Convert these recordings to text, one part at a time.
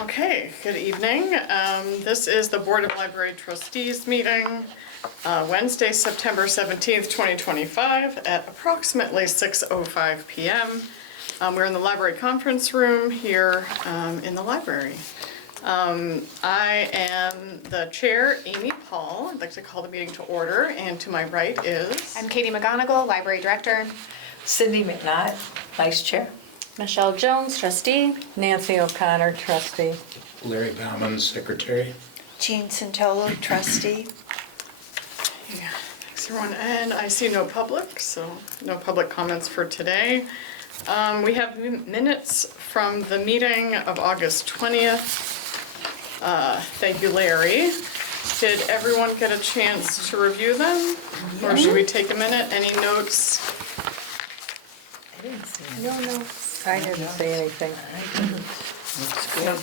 Okay, good evening. This is the Board of Library Trustees meeting, Wednesday, September 17th, 2025 at approximately 6:05 p.m. We're in the library conference room here in the library. I am the chair, Amy Paul. I'd like to call the meeting to order, and to my right is... I'm Katie McGonigal, Library Director. Cindy McNaught, Vice Chair. Michelle Jones, trustee. Nancy O'Connor, trustee. Larry Bauman, secretary. Jean Santolo, trustee. Yeah, thanks everyone. And I see no public, so no public comments for today. We have minutes from the meeting of August 20th. Thank you, Larry. Did everyone get a chance to review them? Or should we take a minute? Any notes? I didn't see any. No. I didn't say anything. Looks good.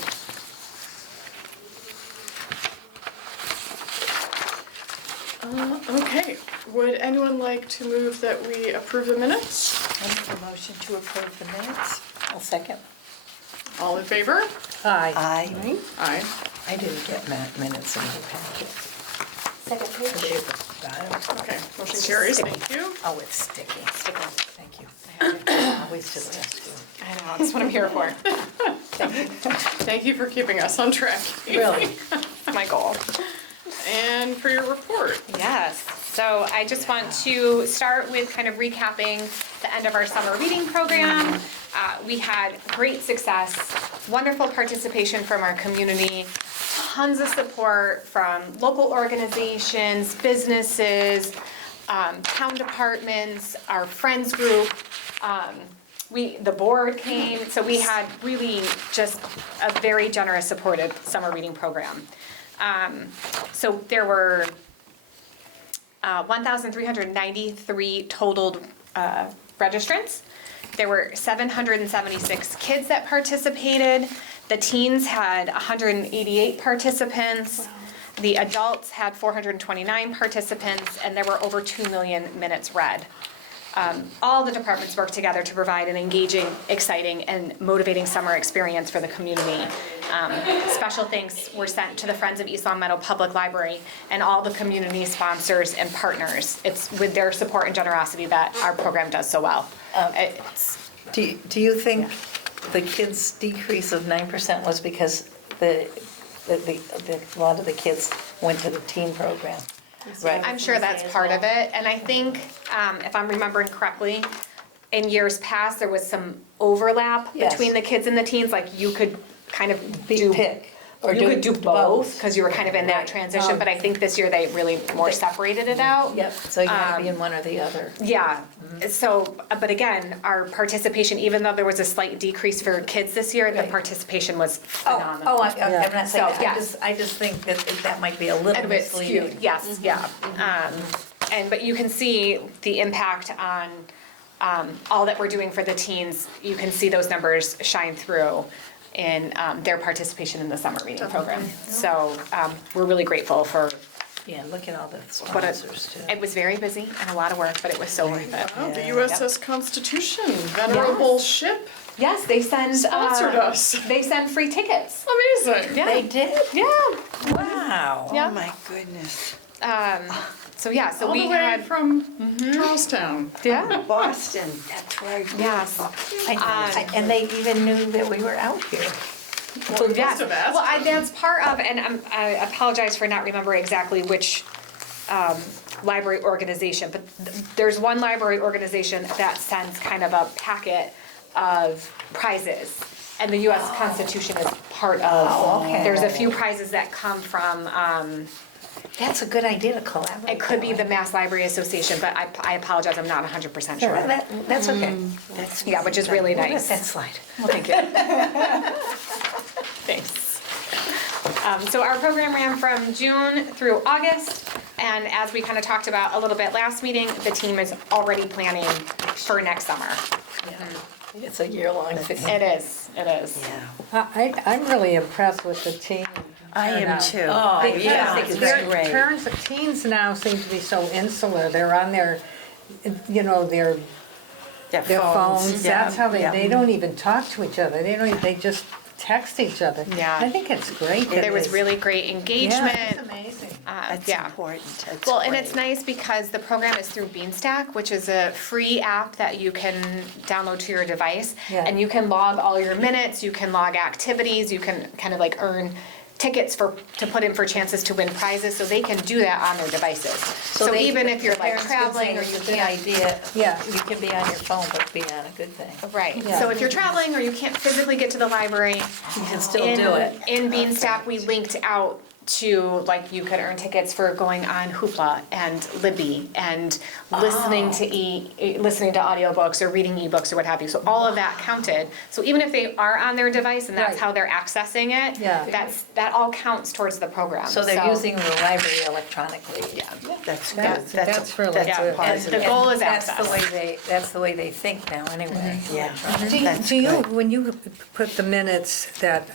Okay, would anyone like to move that we approve the minutes? I make a motion to approve the minutes. I'll second. All in favor? Aye. Aye. Aye. I didn't get minutes in the packet. Second page. Got it. Okay, motion carries, thank you. Oh, it's sticky. Thank you. Always to the rescue. I know, that's what I'm here for. Thank you for keeping us on track. Really? That's my goal. And for your report. Yes, so I just want to start with kind of recapping the end of our summer reading program. We had great success, wonderful participation from our community, tons of support from local organizations, businesses, town departments, our friends group. The board came, so we had really just a very generous supported summer reading program. So there were 1,393 totaled registrants. There were 776 kids that participated. The teens had 188 participants. Wow. The adults had 429 participants, and there were over 2 million minutes read. All the departments work together to provide an engaging, exciting, and motivating summer experience for the community. Special thanks were sent to the Friends of East Long Meadow Public Library and all the community sponsors and partners. It's with their support and generosity that our program does so well. Do you think the kids' decrease of 9% was because a lot of the kids went to the teen program? Right. I'm sure that's part of it, and I think, if I'm remembering correctly, in years past, there was some overlap Yes. between the kids and the teens, like you could kind of Pick. Or you could do both, because you were kind of in that Right. transition, but I think this year they really more separated it out. Yep, so you gotta be in one or the other. Yeah, so, but again, our participation, even though there was a slight decrease for kids this year, the Right. participation was phenomenal. I'm not saying So, that, yes. I just think that might be a A little bit misleading. skewed, yes, yeah. But you can see the impact on all that we're doing for the teens. You can see those numbers shine through in their participation in the summer reading program. So we're really grateful for Yeah, look at all the what sponsors too. it was very busy and a lot of work, but it was so worth it. Oh, the USS Constitution, venerable ship, Yes, they send sponsored us. They send free tickets. Amazing. Yeah. They did? Yeah. Wow. Yeah. Oh my goodness. So yeah, so All we the way had from Charlestown. yeah. Boston, that's where I grew Yes. up. And they even knew that we were out here. Well, we Yes. must have asked. Well, that's part of, and I apologize for not remembering exactly which library organization, but there's one library organization that sends kind of a packet of prizes, and the U.S. Constitution is part of. Oh, okay. There's a few prizes that come from. That's a good idea to collaborate. It could be the that way. Mass Library Association, but I apologize, I'm not 100% sure. That's okay. Yeah, which is really We'll let nice. that slide. Well, thank you. Thanks. So our program ran from June through August, and as we kind of talked about a little bit last meeting, the team is already planning for next summer. It's a year-long thing. It is. Yeah. I'm really impressed with the team. I am turnout. too. Oh, Because yeah, I think it's great. Teens now seem to be so insular. They're on their, their phones. Yeah, That's how yeah. they don't even talk to each other. They just text each other. Yeah. I think it's great that There was they- really great Yeah, engagement. it's amazing. That's Yeah. important. That's Well, and it's great. nice because the program is through Beanstack, which is a free app that you can download to your device. Yeah. And you can log all your minutes, you can log activities, you can kind of like earn tickets to put in for chances to win prizes, so they can do that on their devices. So they- even if you're the like parents can traveling say or it's you a good can't. idea. Yeah. You can be on your phone, but be on a good thing. Right, Yeah. so if you're traveling or you can't physically get to the library. You can still do it. In Beanstack, we linked out to, like, you could earn tickets for going on Hoopla and Libby and listening to listening to audiobooks or reading ebooks or what have you. So all of that counted. So even if they are on their device and that's Right. how they're accessing it, Yeah. that all counts towards the program. So they're using the library electronically. Yeah. That's good. That's really that's Yeah, a and positive. the goal is That's the access. way they think now, anyway. Yeah. Do you, when you put the minutes that,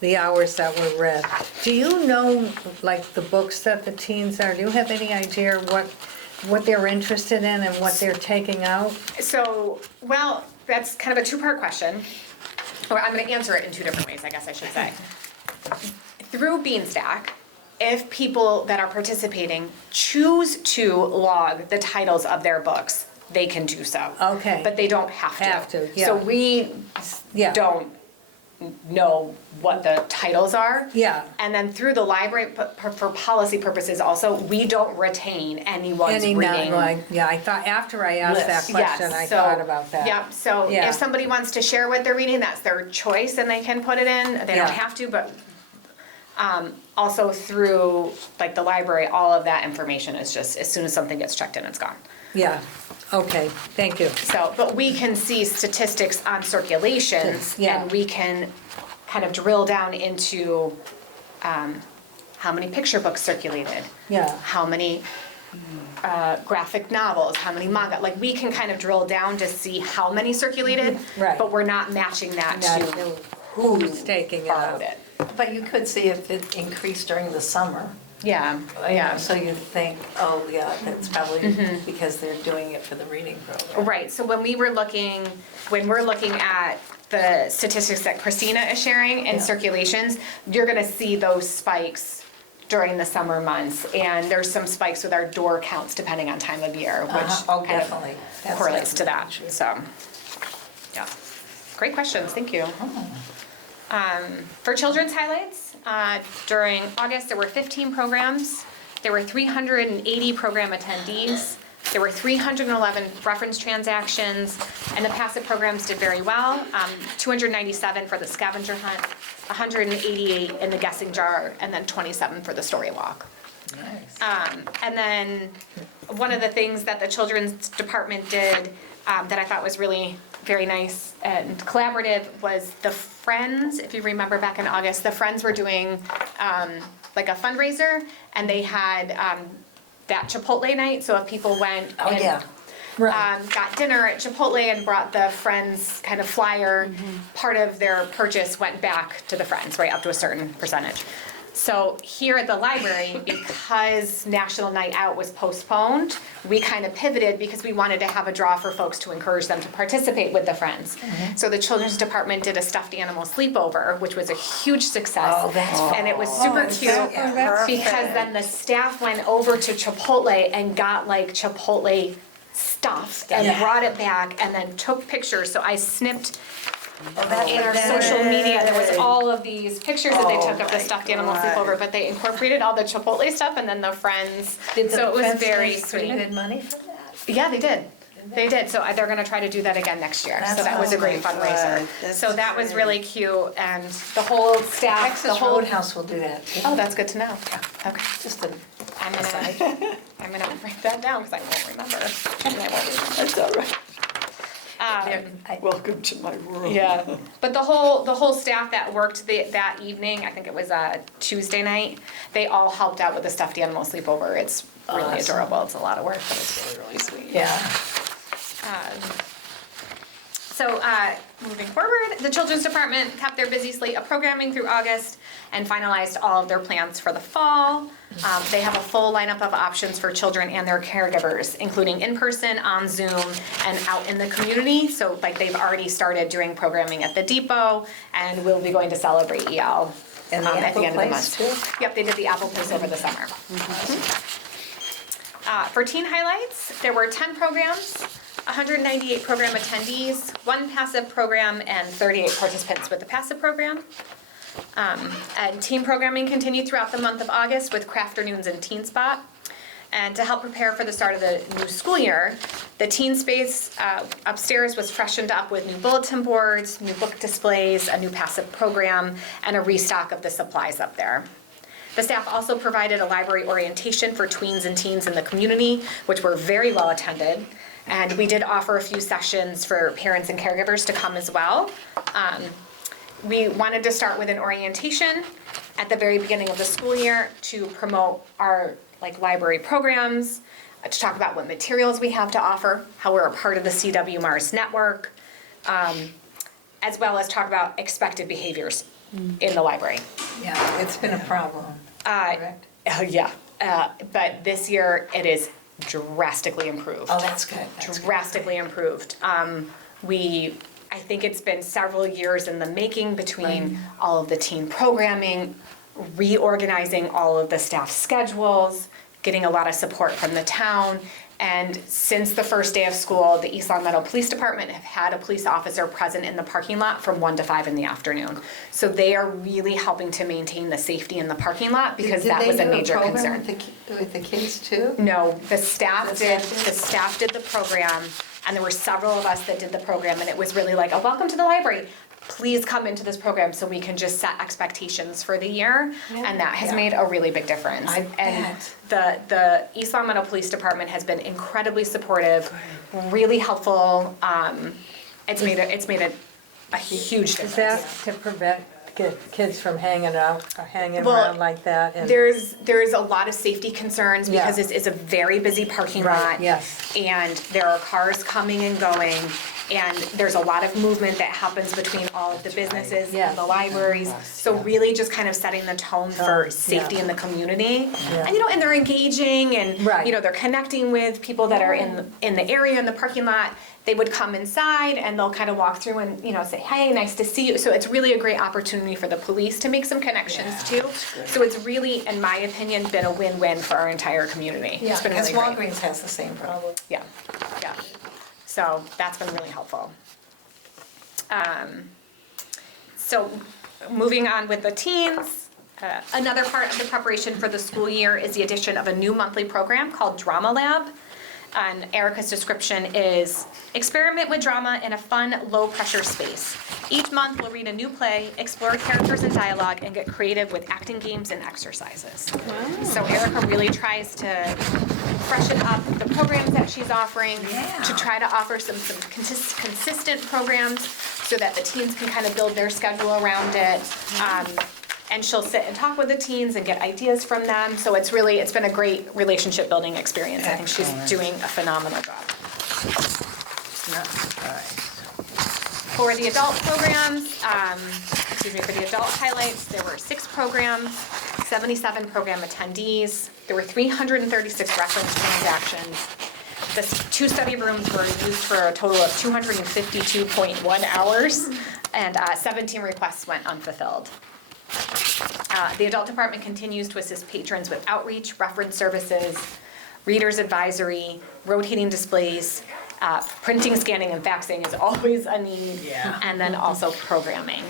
the hours that were read, do you know, like, the books that the teens are, do you have any idea what they're interested in and what they're taking out? So, well, that's kind of a two-part question. Or I'm gonna answer it in two different ways, I guess I should say. Through Beanstack, if people that are participating choose to log the titles of their books, they can do so. Okay. But they don't have to. Have to, yeah. So we Yeah. don't know what the titles are. Yeah. And then through the library, for policy purposes also, we don't retain anyone's Any, reading. not like, yeah, I thought, after I asked that List. question, I thought about that. Yep, so Yeah. if somebody wants to share what they're reading, that's their choice and they can put it in, they Yeah. don't have to, but also through like the library, all of that information is just, as soon as something gets checked in, it's gone. Yeah, okay, thank you. So, but we can see statistics on circulations Yeah. and we can kind of drill down into how many picture books circulated. Yeah. How many graphic novels, how many manga, like we can kind of drill down to see how many circulated. Right. But we're not matching that Not to who- who who's taking it borrowed out. it. But you could see if it increased during the summer. Yeah, You know, yeah. So you think, oh, yeah, that's probably because they're doing it for the reading program. Right, so when we're looking at the statistics that Christina is sharing in Yeah. circulations, you're gonna see those spikes during the summer months. And there's some spikes with our door counts depending on time of year, which Oh, kind of definitely. That's correlates to that, definitely true. so. Yeah, great questions, thank you. For children's highlights, during August, there were 15 programs. There were 380 program attendees. There were 311 reference transactions, and the passive programs did very well. 297 for the scavenger hunt, 188 in the guessing jar, and then 27 for the story walk. Nice. And then one of the things that the children's department did that I thought was really very nice and collaborative was the Friends, if you remember back in August, the Friends were doing like a fundraiser and they had that Chipotle night, so if people went Oh, and yeah. got dinner at Chipotle and brought the Friends kind of flyer, part of their purchase went back to the Friends, right, up to a certain percentage. So here at the library, because National Night Out was postponed, we kind of pivoted because we wanted to have a draw for folks to encourage them to participate with the Friends. So the children's department did a stuffed animal sleepover, which was a huge success. Oh, that's fun. And it was super cute because then the staff went over to Chipotle and got like Chipotle stuff and Yeah. brought it back and then took pictures. So I snipped that's in our fantastic. social media, there was all of these pictures that they Oh took of the my stuffed animal God. sleepover, but they incorporated all the Chipotle stuff and then the Friends. Did the So it was Friends very make pretty sweet. good money from that? Yeah, they did. They did, so they're gonna try to do that again next year, so that was a great Oh my fundraiser. God, that's So that was great. really cute, and the whole staff, the Texas whole. Roadhouse will do that too. Oh, that's good to know. Okay, Just a, I'm gonna write that down, because I won't remember. And I won't remember. That's all right. Um, Welcome to my world. Yeah, but the whole staff that worked that evening, I think it was Tuesday night, they all helped out with the stuffed animal sleepover. It's really Awesome. adorable. It's a lot of work, but it's really, really sweet. yeah. So, moving forward, the Children's Department kept their busy slate of programming through August and finalized all of their plans for the fall. They have a full lineup of options for children and their caregivers, including in-person, on Zoom, and out in the community. So like they've already started doing programming at the depot, and we'll be going to Celebrate EL And the at Apple the end of the Place month. too? Yep, they did the Apple Place over the summer. For teen highlights, there were 10 programs, 198 program attendees, 1 passive program, and 38 participants with the passive program. And teen programming continued throughout the month of August with Crafternoons and Teen Spot. And to help prepare for the start of the new school year, the teen space upstairs was freshened up with new bulletin boards, new book displays, a new passive program, and a restock of the supplies up there. The staff also provided a library orientation for tweens and teens in the community, which were very well attended. And we did offer a few sessions for parents and caregivers to come as well. We wanted to start with an orientation at the very beginning of the school year to promote our library programs, to talk about what materials we have to offer, how we're a part of the CW Mars network, as well as talk about expected behaviors in the library. Yeah, it's been a problem, correct? Yeah, but this year it is drastically improved. Oh, that's good. That's good. Drastically improved. I think it's been several years in the making between all of the teen programming, reorganizing all of the staff schedules, getting a lot of support from the town. And since the first day of school, the East Long Meadow Police Department have had a police officer present in the parking lot from 1 to 5 in the afternoon. So they are really helping to maintain the safety in the parking lot because that was a major concern. Did they do a program with the kids too? No, the staff The did, staff did? the staff did the program, and there were several of us that did the program, and it was really like, welcome to the library. Please come into this program so we can just set expectations for the year, and that has made a really big difference. I And bet. the East Long Meadow Police Department has been incredibly supportive, really helpful. It's made a huge difference. Is that to prevent kids from hanging out, or hanging Well, around like that? And- There's a lot of safety concerns because Yeah. this is a very busy parking lot. Right, yes. And there are cars coming and going, and there's a lot of movement that happens between all of the businesses Yeah. and the libraries. So really just kind of setting the tone for Tone, safety yeah. in the community. Yeah. And and they're engaging and Right. they're connecting with people that are in the area, in the parking lot. They would come inside and they'll kind of walk through and say, hey, nice to see you. So it's really a great opportunity for the police to make some connections too. So it's really, in my opinion, been a win-win for our entire community. Yeah, It's been because really great. Walgreens has the same problem. Yeah. So that's been really helpful. So moving on with the teens, another part of the preparation for the school year is the addition of a new monthly program called Drama Lab. And Erica's description is, experiment with drama in a fun, low-pressure space. Each month, we'll read a new play, explore characters and dialogue, and get creative with acting games and exercises. So Erica really tries to freshen up the programs that she's offering, to try to offer some consistent programs so that the teens can kind of build their schedule around it. And she'll sit and talk with the teens and get ideas from them. So it's been a great relationship building experience. I think she's Excellent. doing a phenomenal job. Not surprised. For the adult programs, for the adult highlights, there were 6 programs, 77 program attendees. There were 336 reference transactions. The 2 study rooms were used for a total of 252.1 hours, and 17 requests went unfulfilled. The adult department continues to assist patrons with outreach, reference services, readers advisory, rotating displays, printing, scanning, and faxing is always a need. Yeah. And then also programming.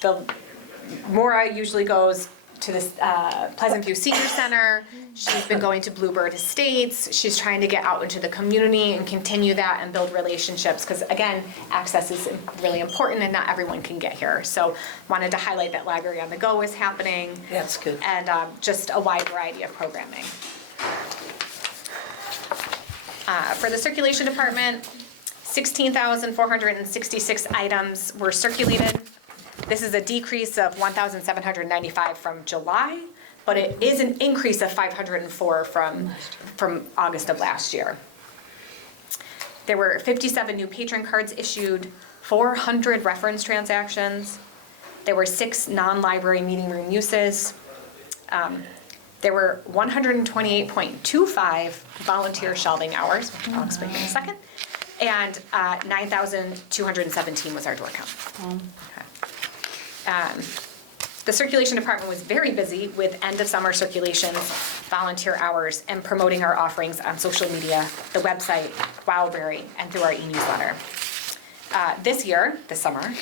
The Maura usually goes to this Pleasant View Senior Center. She's been going to Bluebird Estates. She's trying to get out into the community and continue that and build relationships because, again, access is really important and not everyone can get here. So wanted to highlight that Library on the Go is happening. That's good. And just a wide variety of programming. For the circulation department, 16,466 items were circulated. This is a decrease of 1,795 from July, but it is an increase of 504 from August of last year. There were 57 new patron cards issued, 400 reference transactions. There were 6 non-library meeting room uses. There were 128.25 volunteer shelving hours, which I'll explain in a second, and 9,217 was our door count. Okay. The circulation department was very busy with end of summer circulations, volunteer hours, and promoting our offerings on social media, the website, Wowberry, and through our e-newsletter. This summer,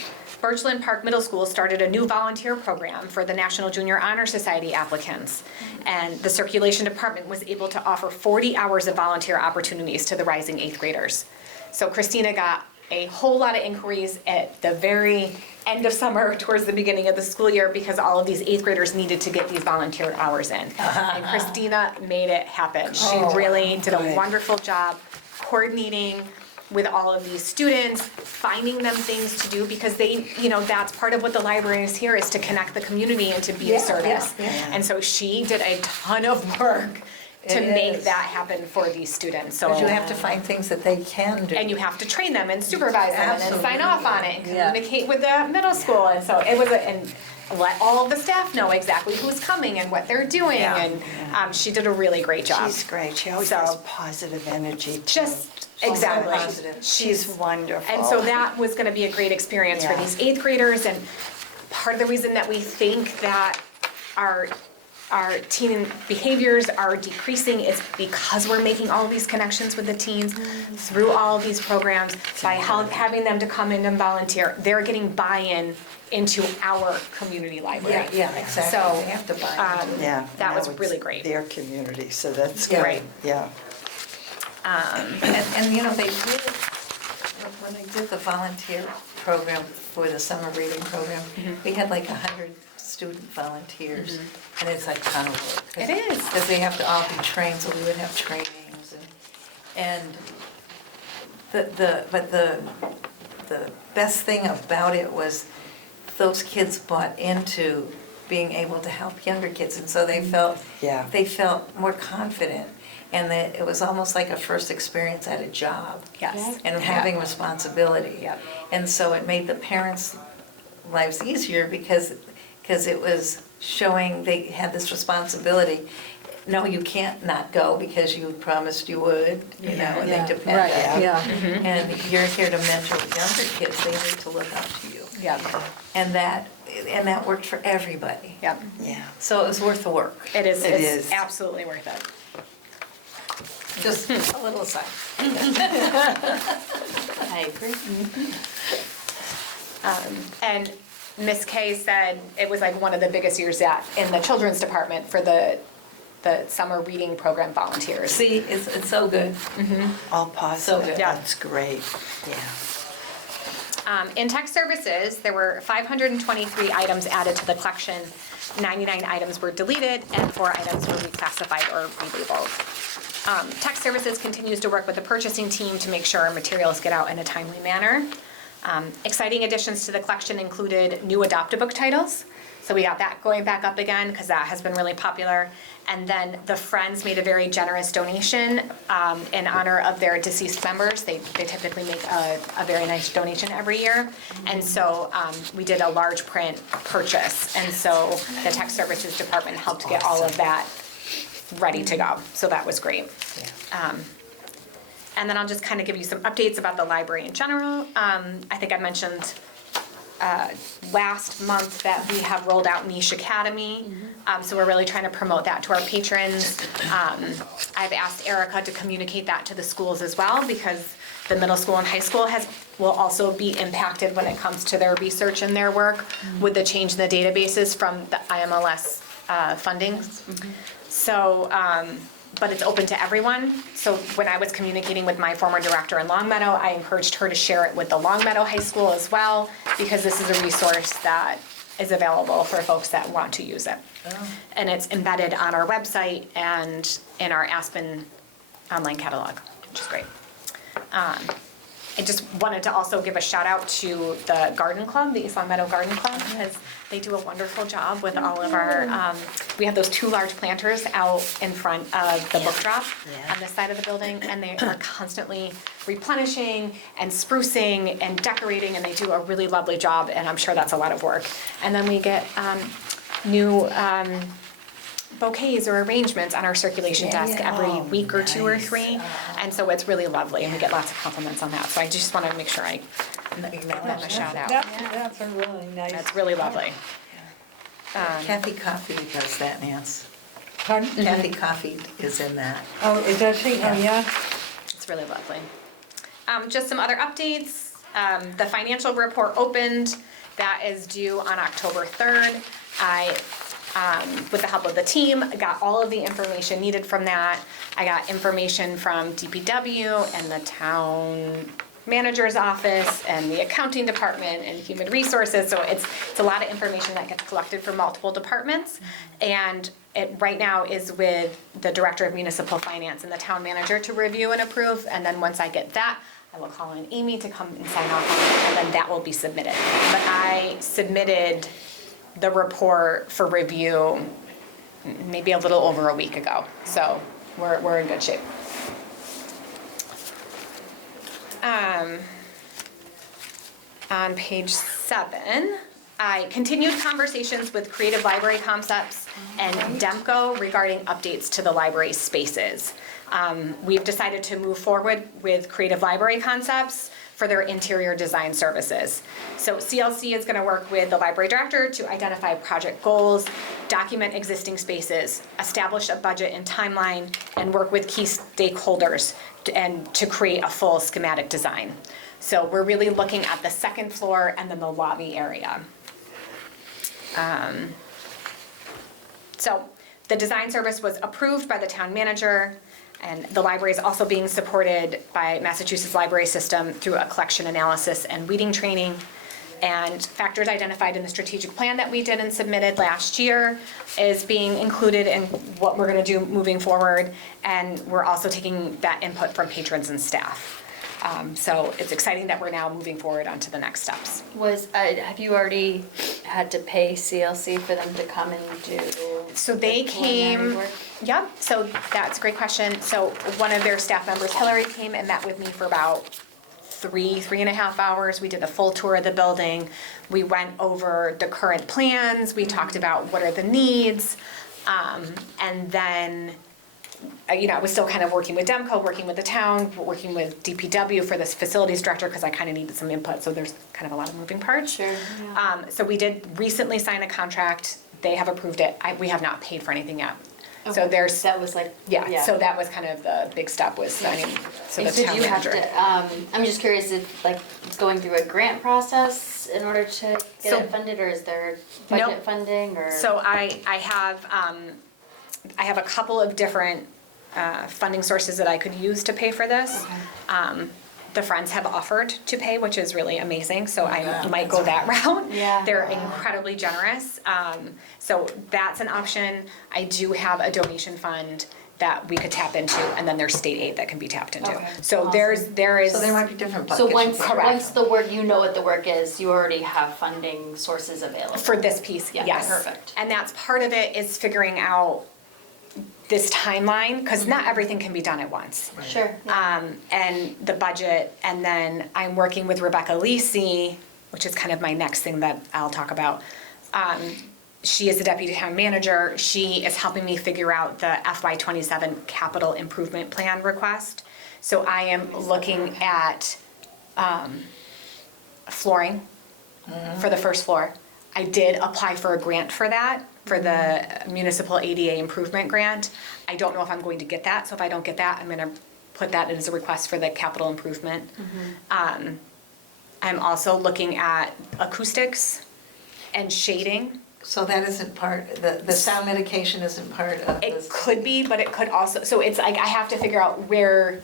Birchland Park Middle School started a new volunteer program for the National Junior Honor Society applicants. And the circulation department was able to offer 40 hours of volunteer opportunities to the rising 8th graders. So Christina got a whole lot of inquiries at the very end of summer towards the beginning of the school year because all of these 8th graders needed to get these volunteer hours in. And Christina made it happen. She really did a wonderful job coordinating with all of these students, finding them things to do because they, that's part of what the library is here is to connect the community and to be of service. And so she did a ton of work to make that happen for these students. So But you have to find things that they can do. and you have to train them and supervise them and Absolutely. sign off on it and Yeah. communicate with the middle school. And so it was, and let all of the staff know exactly who's coming and what they're doing. Yeah. And she did a really great job. She's great. She always So- has positive energy too. Just, exactly. positive. She's wonderful. And so that was gonna be a great experience for Yeah. these 8th graders, and part of the reason that we think that our teen behaviors are decreasing is because we're making all these connections with the teens through all of these programs, by having them to come in and volunteer. They're getting buy-in into our community library. Yeah, exactly. So, They have to buy into it. Yeah. that was now it's really great. Their community, so that's Yeah. great. Yeah. And they did, when they did the volunteer program for the summer reading program, we had like 100 student volunteers. And it's like ton of work. It is. Because they have to all be trained, so we would have trainings and but the best thing about it was those kids bought into being able to help younger kids. And so they felt Yeah. more confident. And that it was almost like a first experience at a job. Yes. And having responsibility. Yep. And so it made the parents' lives easier because it was showing they had this responsibility. No, you can't not go because you promised you would, and they depend on Right, you. yeah. And you're here to mentor younger kids, they need to look up to you. Yep, And that worked for everybody. yep. Yeah. So it was worth the work. It is, It it's is. absolutely worth it. Just a little aside. I agree. And Miss Kay said it was like one of the biggest years yet in the children's department for the summer reading program volunteers. See, it's so good. All positive. good. Yeah. That's great. Yeah. In tech services, there were 523 items added to the collection, 99 items were deleted, and 4 items were reclassified or relabeled. Tech services continues to work with the purchasing team to make sure our materials get out in a timely manner. Exciting additions to the collection included new adopt-a-book titles. So we got that going back up again because that has been really popular. And then the Friends made a very generous donation in honor of their deceased members. They typically make a very nice donation every year. And so we did a large print purchase. And so the tech services department helped get all of that ready to go. So that was great. And then I'll just kind of give you some updates about the library in general. I think I mentioned last month that we have rolled out Niche Academy. So we're really trying to promote that to our patrons. I've asked Erica to communicate that to the schools as well because the middle school and high school will also be impacted when it comes to their research and their work with the change in the databases from the IMLS funding. So, but it's open to everyone. So when I was communicating with my former director in Longmeadow, I encouraged her to share it with the Longmeadow High School as well, because this is a resource that is available for folks that want to use it. And it's embedded on our website and in our Aspen online catalog, which is great. I just wanted to also give a shout out to the garden club, the East Long Meadow Garden Club, because they do a wonderful job with all of our, we have those 2 large planters out in front of the book drop Yeah. on this side of the building, and they are constantly replenishing and sprucing and decorating, and they do a really lovely job, and I'm sure that's a lot of work. And then we get new bouquets or arrangements on our circulation desk every Oh, week or 2 or nice. 3, and so it's really lovely, and we get lots of compliments on that. So I just want to make sure I give them a shout out. That's a really nice. That's really lovely. Kathy Coffey does that, Nance. Pardon? Kathy Coffey is in that. Oh, does she? Oh, yeah? It's really lovely. Just some other updates. The financial report opened. That is due on October 3rd. I, with the help of the team, got all of the information needed from that. I got information from DPW and the town manager's office and the accounting department and human resources. So it's a lot of information that gets collected from multiple departments. And it right now is with the director of municipal finance and the town manager to review and approve. And then once I get that, I will call in Amy to come and sign off on it, and then that will be submitted. But I submitted the report for review maybe a little over a week ago. So we're in good shape. On page 7, I continued conversations with Creative Library Concepts and Demco regarding updates to the library spaces. We've decided to move forward with Creative Library Concepts for their interior design services. So CLC is going to work with the library director to identify project goals, document existing spaces, establish a budget and timeline, and work with key stakeholders to create a full schematic design. So we're really looking at the second floor and then the lobby area. So the design service was approved by the town manager, and the library is also being supported by Massachusetts Library System through a collection analysis and reading training. And factors identified in the strategic plan that we did and submitted last year is being included in what we're gonna do moving forward. And we're also taking that input from patrons and staff. So it's exciting that we're now moving forward onto the next steps. Have you already had to pay CLC for them to come and do? So they the preliminary came, work? yeah, so that's a great question. So one of their staff members, Hillary, came and met with me for about 3.5 hours. We did a full tour of the building. We went over the current plans. We talked about what are the needs. And then, I was still kind of working with Demco, working with the town, working with DPW for this facilities director, because I kind of needed some input, so there's kind of a lot of moving parts. Sure. So we did recently sign a contract. They have approved it. We have not paid for anything yet. So Okay. there's, That was like. yeah, so that was kind of the big step was signing, so the And so town do you have manager. to, I'm just curious if it's going through a grant process in order to So- get it funded, or is there Nope. budget funding, or? So I have a couple of different funding sources that I could use to pay for this. The Friends have offered to pay, which is really amazing, so I might go that route. Yeah. They're incredibly generous, so that's an option. I do have a donation fund that we could tap into, and then there's state aid that can be tapped into. Okay. So there is. So there might be different buckets. So you once, can- Correct. once the work, you know what the work is, you already have funding sources available. For this piece, Yeah, yes. perfect. And that's part of it, is figuring out this timeline, because not everything can be done at once. Sure. And the budget, and then I'm working with Rebecca Lisi, which is kind of my next thing that I'll talk about. She is the deputy town manager. She is helping me figure out the FY27 capital improvement plan request. So I am looking at flooring for the first floor. I did apply for a grant for that, for the municipal ADA improvement grant. I don't know if I'm going to get that, so if I don't get that, I'm gonna put that in as a request for the capital improvement. I'm also looking at acoustics and shading. So that isn't part, the sound medication isn't part of this? It could be, but it could also, so it's like, I have to figure out where,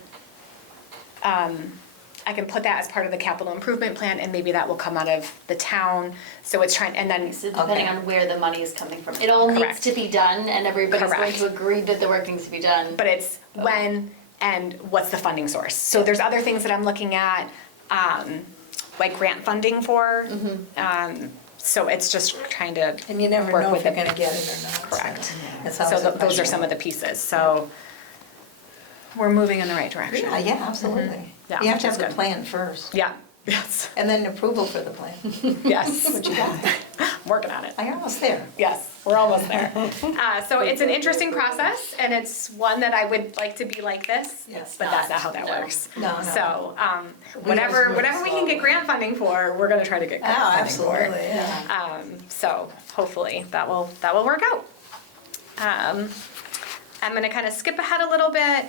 I can put that as part of the capital improvement plan, and maybe that will come out of the town, so it's trying, and then, So depending on where the money is coming from. It all needs Correct. to be done, and everybody's going Correct. to agree that the work needs to be done. but it's when and what's the funding source. So there's other things that I'm looking at. like grant funding for. So it's just trying to And you never work know with if you're the- gonna get it or not. so Correct. it's So always a those are question. some of the pieces, so we're moving in the right direction. Yeah, absolutely. Yeah, You have which to is have the good. plan first, Yeah, yes, and then approval for the plan. yes. What you got? I'm working on it. You're almost there. Yes, we're almost there. So it's an interesting process, and it's one that I would like to be like this, Yes. but that's not how that No. works. No, no. So, We always whatever move we can get grant funding for, we're gonna try to get Oh, grant funding for. absolutely, yeah. So hopefully that will work out. I'm gonna kind of skip ahead a little bit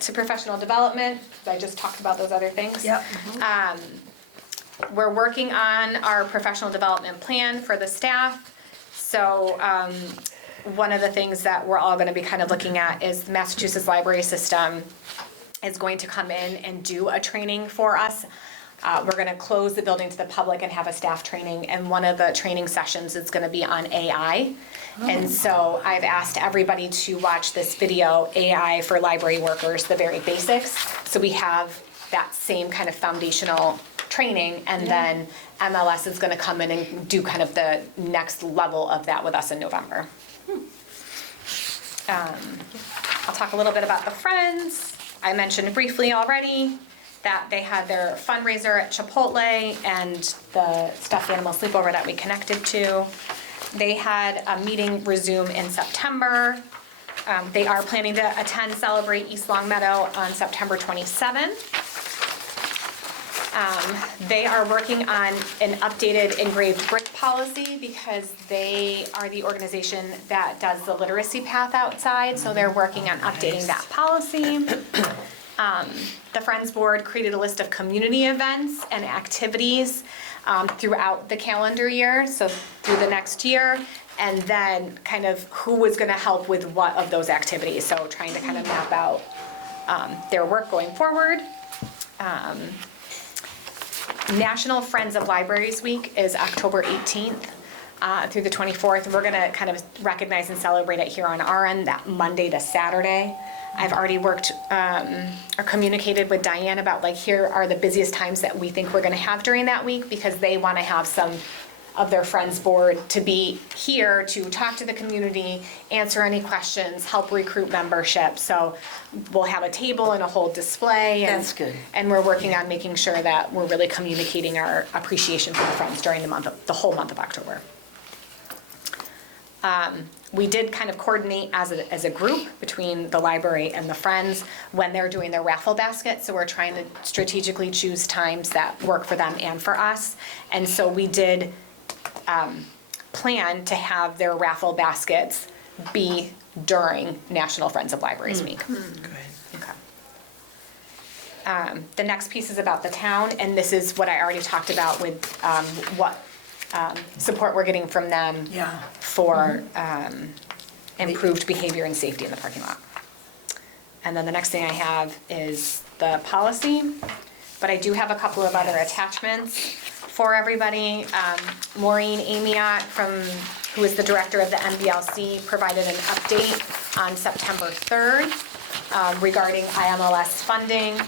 to professional development. I just talked about those other things. Yep. We're working on our professional development plan for the staff. So one of the things that we're all gonna be kind of looking at is the Massachusetts library system is going to come in and do a training for us. We're gonna close the building to the public and have a staff training, and one of the training sessions is gonna be on AI. And so I've asked everybody to watch this video, AI for library workers, the very basics. So we have that same kind of foundational training, and then MLS is gonna come in and do kind of the next level of that with us in November. I'll talk a little bit about the Friends. I mentioned briefly already that they had their fundraiser at Chipotle and the stuffed animal sleepover that we connected to. They had a meeting resume in September. They are planning to attend Celebrate East Long Meadow on September 27th. They are working on an updated engraved brick policy because they are the organization that does the literacy path outside, so they're working on updating that policy. The Friends Board created a list of community events and activities throughout the calendar year, so through the next year, and then kind of who was gonna help with what of those activities, so trying to kind of map out their work going forward. National Friends of Libraries Week is October 18th through the 24th. We're gonna kind of recognize and celebrate it here on our end, that Monday to Saturday. I've already worked or communicated with Diane about like, here are the busiest times that we think we're gonna have during that week, because they wanna have some of their Friends Board to be here to talk to the community, answer any questions, help recruit membership. So we'll have a table and a whole display. And, That's good. And we're working on making sure that we're really communicating our appreciation for the Friends during the whole month of October. We did kind of coordinate as a group between the library and the Friends when they're doing their raffle basket. So we're trying to strategically choose times that work for them and for us. And so we did plan to have their raffle baskets be during National Friends of Libraries Week. Okay. The next piece is about the town, and this is what I already talked about with what support we're getting from them Yeah. for improved behavior and safety in the parking lot. And then the next thing I have is the policy, but I do have a couple of other attachments for everybody. Maureen Amiot, who is the director of the MBLC, provided an update on September 3rd regarding IMLS funding.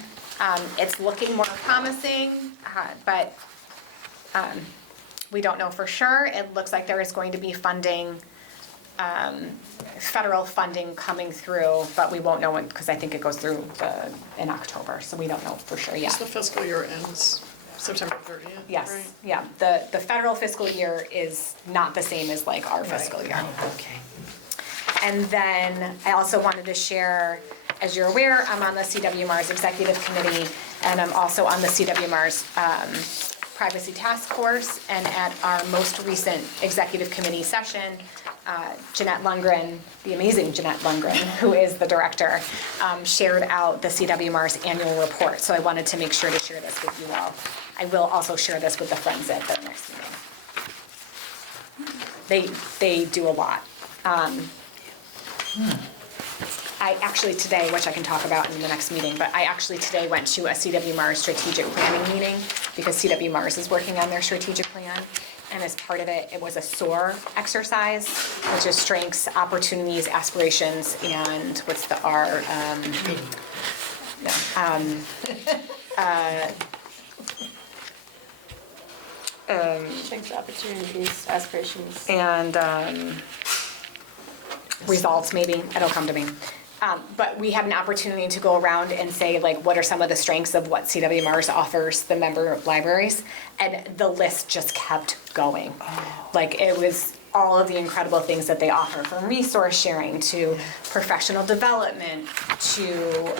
It's looking more promising, but we don't know for sure. It looks like there is going to be funding, federal funding coming through, but we won't know when, because I think it goes through in October, so we don't know for sure yet. The fiscal year ends September 30th, right? Yes, yeah, the federal fiscal year is not the same as like our fiscal year. Okay. And then I also wanted to share, as you're aware, I'm on the CWMARS Executive Committee, and I'm also on the CWMARS Privacy Task Force. And at our most recent Executive Committee session, Jeanette Lundgren, the amazing Jeanette Lundgren, who is the director, shared out the CWMARS annual report. So I wanted to make sure to share this with you all. I will also share this with the Friends at their next meeting. They do a lot. I actually today, which I can talk about in the next meeting, but I actually today went to a CWMARS strategic planning meeting because CWMARS is working on their strategic plan. And as part of it, it was a SOAR exercise, which is strengths, opportunities, aspirations, and what's the R? Strengths, opportunities, aspirations. And results, maybe, it'll come to me. But we had an opportunity to go around and say, like, what are some of the strengths of what CW Mars offers the member libraries? And the list just kept going. Like, it was all of the incredible things that they offer, from resource sharing to professional development to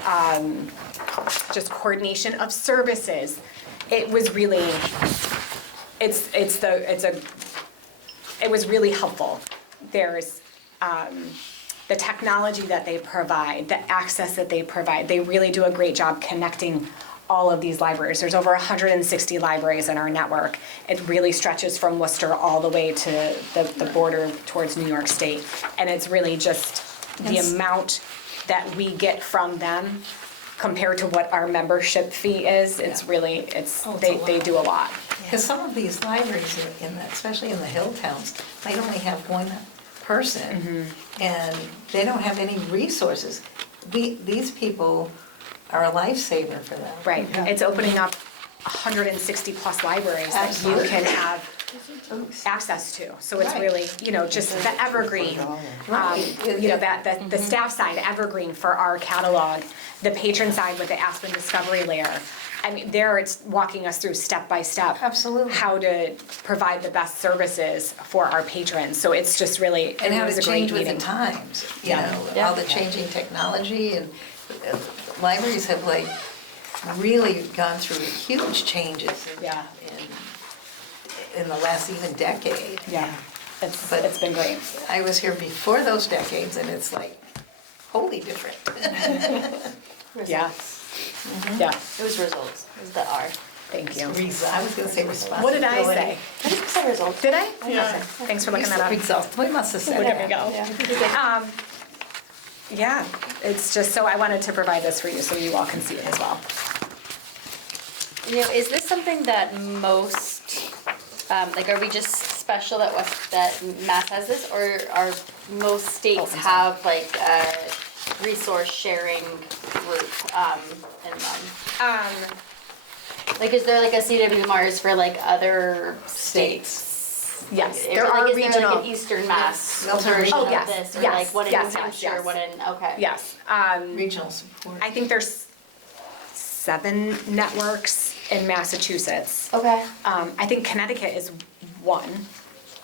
just coordination of services. It was really, it was really helpful. There's the technology that they provide, the access that they provide. They really do a great job connecting all of these libraries. There's over 160 libraries in our network. It really stretches from Worcester all the way to the border towards New York State. And it's really just the amount that we get from them compared to what our membership fee is. It's really, they do a lot. Because some of these libraries, especially in the hill towns, might only have one person, and they don't have any resources. These people are a lifesaver for them. Right, it's opening up 160 plus libraries that you can have access to. So it's Right. really, just the evergreen, the staff side evergreen for our catalog, the patron side with the Aspen Discovery Layer. I mean, there it's walking us through step by step. Absolutely. How to provide the best services for our patrons. So it's just really, And it how was to a great change with the meeting. times, Yeah. all the changing technology, and libraries have really gone through huge changes Yeah. in the last even decade. Yeah, it's been great. I was here before those decades, and it's wholly different. Yeah. Yeah, It was results, it was the R. thank you. I was gonna say responsibility. What did I say? I think you said results. Did I? Yeah. Thanks for looking that up. Results, we must have said There that. we go. Yeah. Yeah, it's just, so I wanted to provide this for you so you all can see it as well. Is this something that most, are we just special that Mass has this, or are most states have a resource sharing group in them? Is there a CW Mars for other states? Yes, Is there are is there regional. an Eastern Mass Those are version Oh, of yes, this, or yes, one in yes, New yes, Hampshire, yes. one in, okay. Yes, Regional support. I think there's 7 networks in Massachusetts. Okay. I think Connecticut is one.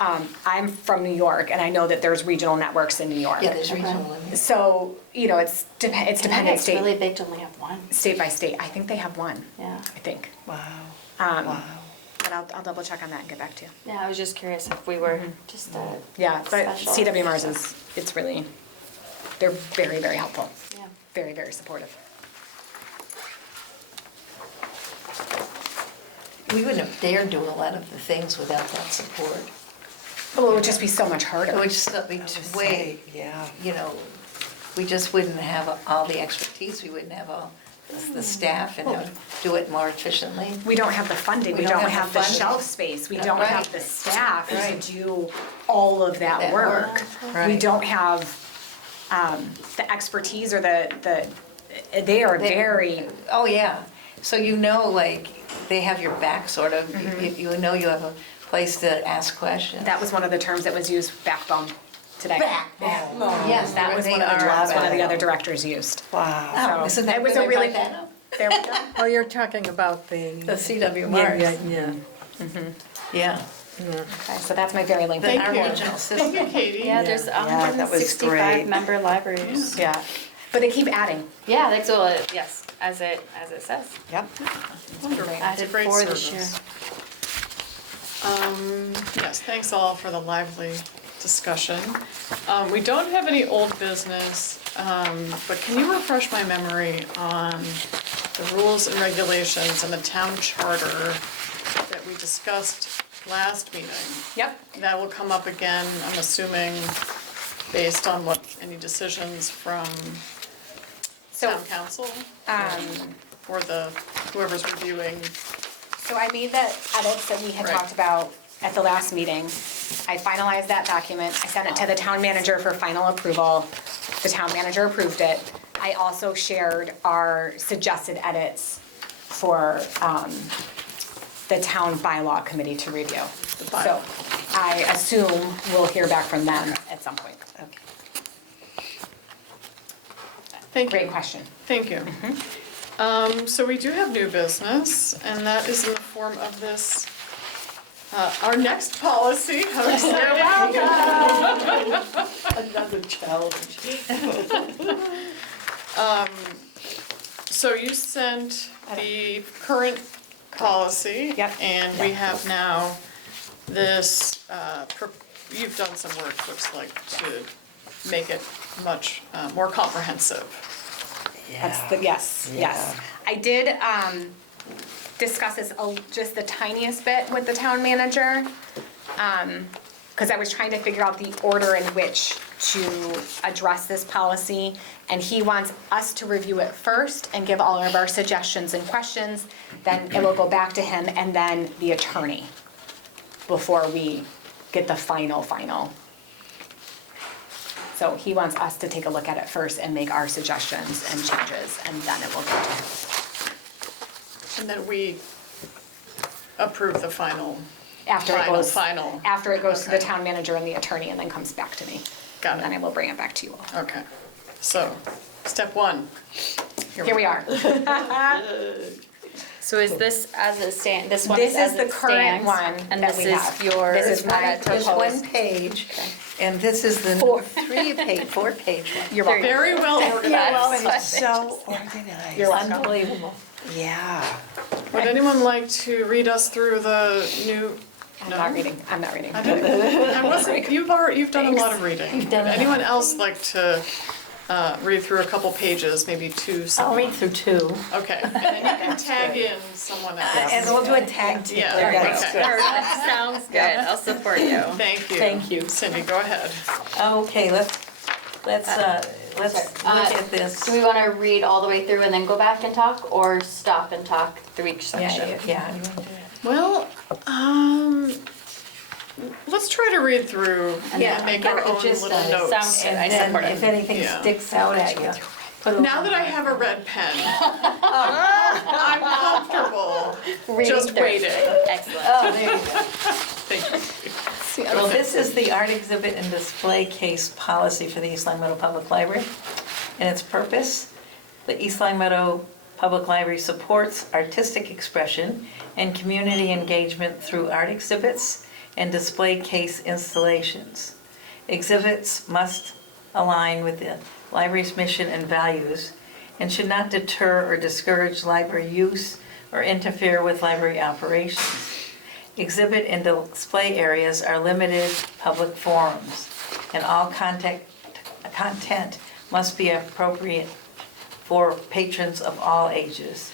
I'm from New York, and I know that there's regional networks in New York. Yeah, there's regional. So, it's dependent It's really big to only have one. state by state. I think they have one, Yeah. I think. Wow. Wow. But I'll double check on that and get back to you. Yeah, I was just curious if we were just Yeah, but Special. CW Mars it's really, they're very, very helpful. Yeah. Very, very supportive. We wouldn't have dared do a lot of the things without that support. Well, it would just be so much harder. It would just be way, Yeah. we just wouldn't have all the expertise, we wouldn't have all the staff and do it more efficiently. We don't have the funding, we don't have the funding. shelf space, we don't Right. have the staff Right. to do all of that That work. work, We right. don't have the expertise or they are very, Oh, yeah, so they have your back, sort of, you have a place to ask questions. that was one of the terms that was used, backbone, today. Backbone. Yes, That was they one of the are terms one of the backbone. other directors used. Wow. Oh, So, isn't that it was where a they really, brought that up? there we go. Oh, you're talking about the. The CW Yeah, Mars. yeah. Yeah. Okay, so that's my very lengthy. Thank Our you. regional Thank you, system. Katie. Yeah, there's that was 165 great. member libraries. Yeah, but they keep adding. Yeah, that's all, yes, as it says. Yep. Added great 4 this year. service. Yes, thanks all for the lively discussion. We don't have any old business, but can you refresh my memory on the rules and regulations and the town charter that we discussed last meeting? Yep. That will come up again, I'm assuming, based on any decisions from So, town council? Or whoever's reviewing. So I made the edits that we had Right. talked about at the last meeting. I finalized that document, I sent it to the town manager for final approval. The town manager approved it. I also shared our suggested edits for the town bylaw committee to review. bylaw. So I assume we'll hear back from them at some point. Okay. Thank you. Great question. Thank you. So we do have new business, and that is in the form of this, our next policy. How exciting. Another challenge. So you sent the current policy. Yep. And we have now this, you've done some work, looks like, to make it much more comprehensive. That's the, yes, yes. I did discuss this just the tiniest bit with the town manager, because I was trying to figure out the order in which to address this policy, and he wants us to review it first and give all of our suggestions and questions, then it will go back to him and then the attorney before we get the final. So he wants us to take a look at it first and make our suggestions and changes, and then it will go to him. And then we approve the final. After it goes to the Okay. town manager and the attorney, and then comes back to me. Got it. And then I will bring it back to you all. Okay, so, step one. Here we are. So is this as it stand, this one is This as is the it current stands? one And that this we is have. your. This is my There's proposed. one page, and this is the four-page one. You're welcome. Very well organized. But it's so organized. You're welcome. Unbelievable. Yeah. Would anyone like to read us through the new? I'm No? not reading. I wasn't, you've done a lot of reading. You've done Would a anyone lot. else like to read through a couple pages, maybe two? I'll read through two, Okay, and then you can tag in someone else. and we'll do a tag team. Yeah, That's okay. That sounds good, I'll support you. Thank you. Thank you. Cindy, go ahead. Okay, let's look at this. Do we wanna read all the way through and then go back and talk, or stop and talk through each section? Yeah, you wanna do it? Well, let's try to read through and Yeah, then make get our the own gist little of it. notes. Sounds good. I And then support it. if anything Yeah. sticks out at you, put it Now that I have a red pen, I'm comfortable just through. waiting. Excellent. Oh, there you go. Thank you. Well, this is the art exhibit and display case policy for the East Long Meadow Public Library. And its purpose, the East Long Meadow Public Library supports artistic expression and community engagement through art exhibits and display case installations. Exhibits must align with the library's mission and values and should not deter or discourage library use or interfere with library operations. Exhibit and display areas are limited public forums, and all content must be appropriate for patrons of all ages.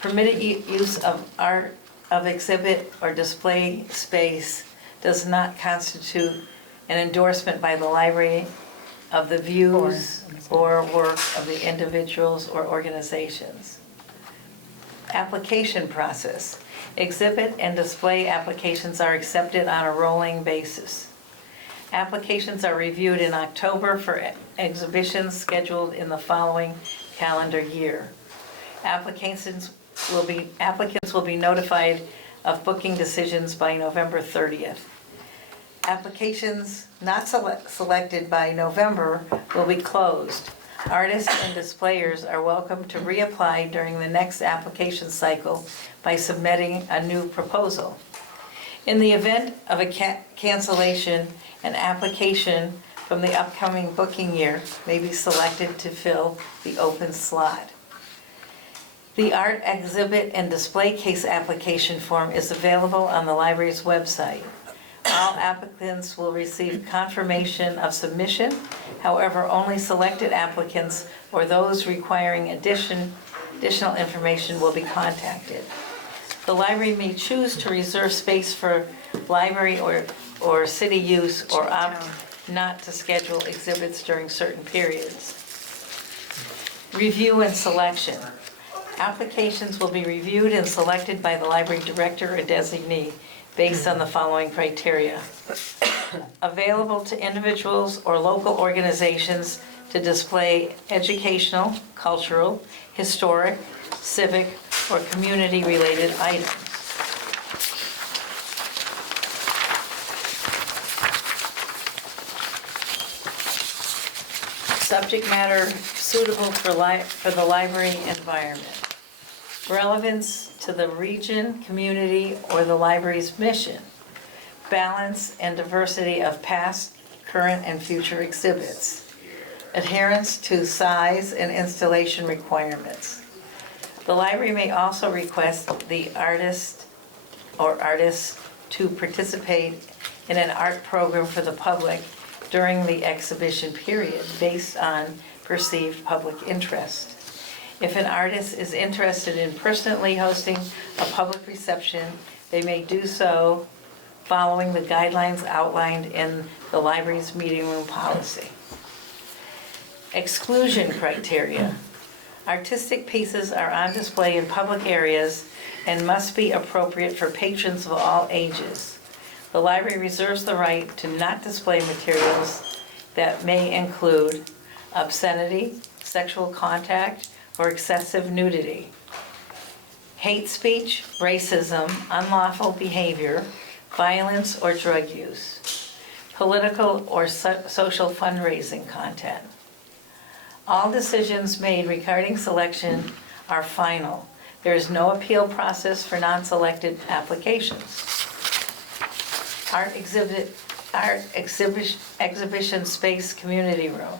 Permitted use of art of exhibit or display space does not constitute an endorsement by the library of the views or work of the individuals or organizations. Application process. Exhibit and display applications are accepted on a rolling basis. Applications are reviewed in October for exhibitions scheduled in the following calendar year. Applicants will be notified of booking decisions by November 30th. Applications not selected by November will be closed. Artists and displayers are welcome to reapply during the next application cycle by submitting a new proposal. In the event of a cancellation, an application from the upcoming booking year may be selected to fill the open slot. The art exhibit and display case application form is available on the library's website. All applicants will receive confirmation of submission. However, only selected applicants or those requiring additional information will be contacted. The library may choose to reserve space for library or city use or opt not to schedule exhibits during certain periods. Review and selection. Applications will be reviewed and selected by the library director or designee based on the following criteria. Available to individuals or local organizations to display educational, cultural, historic, civic, or community-related items. subject matter suitable for the library environment. Relevance to the region, community, or the library's mission. Balance and diversity of past, current, and future exhibits. Adherence to size and installation requirements. The library may also request the artist or artists to participate in an art program for the public during the exhibition period based on perceived public interest. If an artist is interested in personally hosting a public reception, they may do so following the guidelines outlined in the library's meeting room policy. Exclusion criteria. Artistic pieces are on display in public areas and must be appropriate for patrons of all ages. The library reserves the right to not display materials that may include obscenity, sexual contact, or excessive nudity, hate speech, racism, unlawful behavior, violence or drug use, political or social fundraising content. All decisions made regarding selection are final. There is no appeal process for non-selected applications. Art exhibition space community room,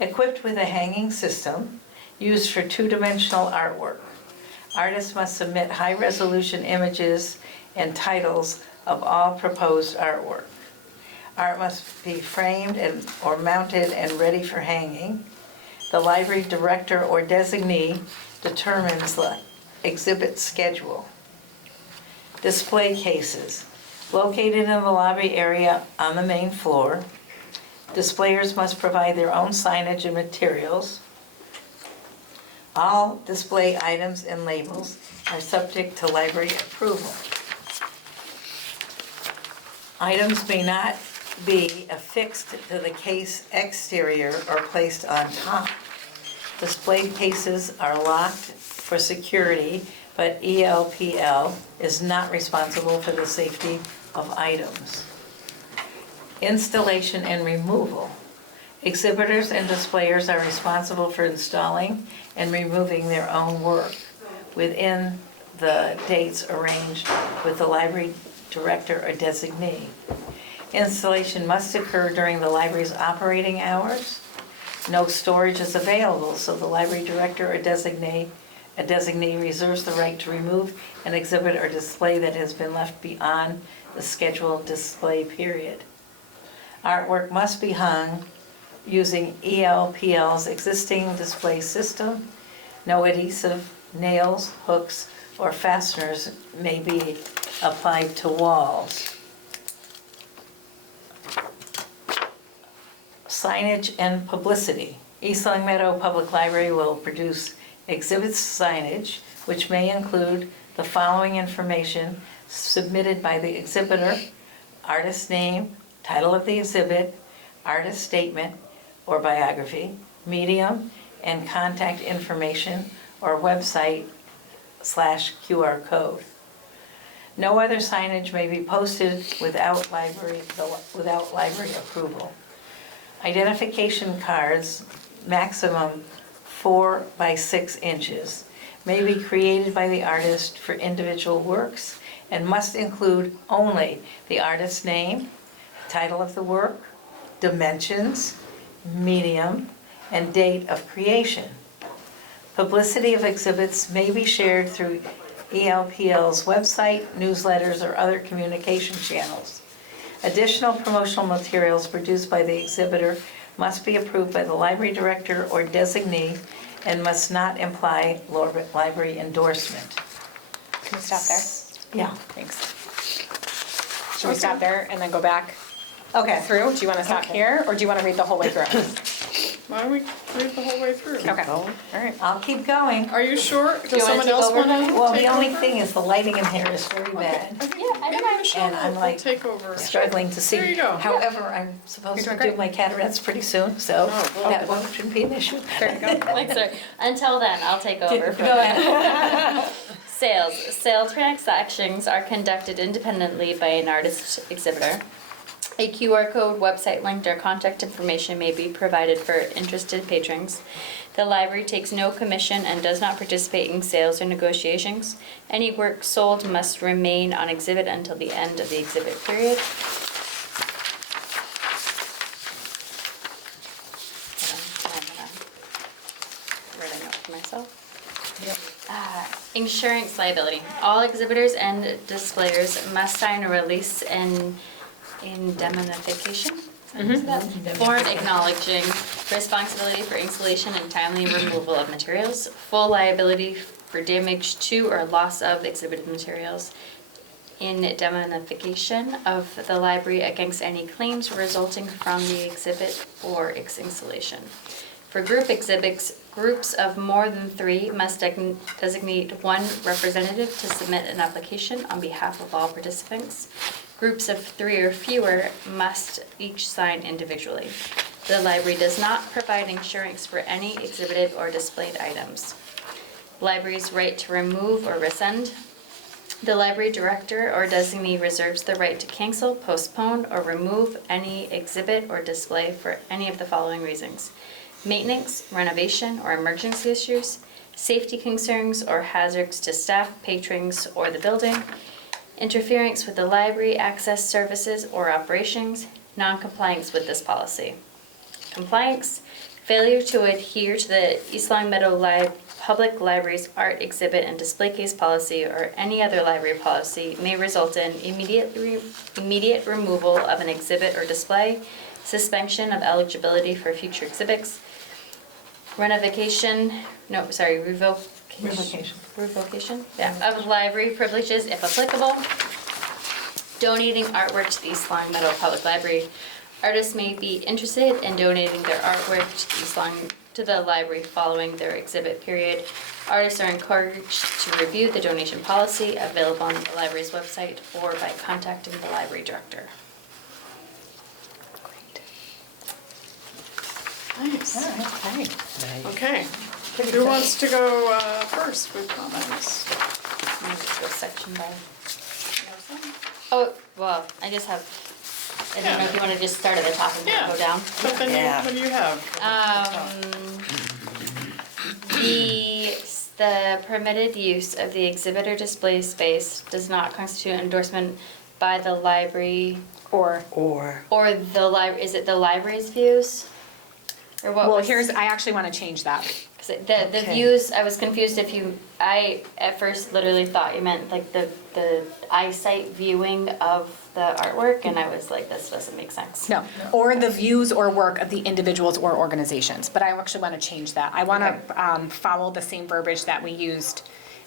equipped with a hanging system used for two-dimensional artwork. Artists must submit high-resolution images and titles of all proposed artwork. Art must be framed or mounted and ready for hanging. The library director or designee determines the exhibit schedule. Display cases, located in the lobby area on the main floor. Displayers must provide their own signage and materials. All display items and labels are subject to library approval. Items may not be affixed to the case exterior or placed on top. Display cases are locked for security, but ELPL is not responsible for the safety of items. Installation and removal. Exhibitors and displayers are responsible for installing and removing their own work within the dates arranged with the library director or designee. Installation must occur during the library's operating hours. No storage is available, so the library director or designee reserves the right to remove an exhibit or display that has been left beyond the scheduled display period. Artwork must be hung using ELPL's existing display system. No adhesive, nails, hooks, or fasteners may be applied to walls. Signage and publicity. East Long Meadow Public Library will produce exhibit signage, which may include the following information submitted by the exhibitor: artist name, title of the exhibit, artist statement or biography, medium, and contact information or website /QR code. No other signage may be posted without library approval. Identification cards, maximum 4 by 6 inches, may be created by the artist for individual works and must include only the artist's name, title of the work, dimensions, medium, and date of creation. Publicity of exhibits may be shared through ELPL's website, newsletters, or other communication channels. Additional promotional materials produced by the exhibitor must be approved by the library director or designee and must not imply library endorsement. Can we stop there? Yeah. Thanks. Should we stop there and then go back Okay. through? Do you want to stop here, or do you want to read the whole way through? Why don't we read the whole way through? Okay, all right. I'll keep going. Are you sure? you Does wanna someone take else over want now? to Well, the take only over? thing is the lighting in here is very bad. Yeah, I Maybe don't know. Michelle And I'm will like take over. Struggling to see. There you go. However, I'm supposed You're to doing do great. my cataracts pretty soon, so Oh, that shouldn't be an issue. There you go. Like, sorry. Until then, I'll take over. Go ahead. Sales transactions are conducted independently by an artist exhibitor. A QR code, website link, or contact information may be provided for interested patrons. The library takes no commission and does not participate in sales or negotiations. Any work sold must remain on exhibit until the end of the exhibit period. Hold on, I'm gonna write a note for myself. Insurance liability. All exhibitors and displayers must sign a release and indemnification form acknowledging responsibility for installation and timely removal of materials, full liability for damage to or loss of exhibited materials, indemnification of the library against any claims resulting from the exhibit or its installation. For group exhibits, groups of more than 3 must designate one representative to submit an application on behalf of all participants. Groups of 3 or fewer must each sign individually. The library does not provide insurance for any exhibited or displayed items. Library's right to remove or rescind. The library director or designee reserves the right to cancel, postpone, or remove any exhibit or display for any of the following reasons: maintenance, renovation, or emergency issues, safety concerns or hazards to staff, patrons, or the building, interference with the library access services or operations, non-compliance with this policy. Compliance, failure to adhere to the East Long Meadow Public Library's art exhibit and display case policy or any other library policy may result in immediate removal of an exhibit or display, suspension of eligibility for future exhibits, revocation, of library privileges if applicable, donating artwork to the East Long Meadow Public Library. Artists may be interested in donating their artwork to the library following their exhibit period. Artists are encouraged to review the donation policy available on the library's website or by contacting the library director. Nice. Okay. Okay. Who wants to go first with comments? I'm gonna just go section by. Oh, well, I just have, I don't know if you want to just start at the top and Yeah. go down. But then Yeah. what do you have? The permitted use of the exhibit or display space does not constitute endorsement by the library Or, or the is it the library's views? Or what Well, was? I actually want to change that. 'Cause the Okay. views, I was confused I at first literally thought you meant like the eyesight viewing of the artwork, and I was like, this doesn't make sense. No, or the views or work of the individuals or organizations, but I actually want to change that. I want to follow the same verbiage that we used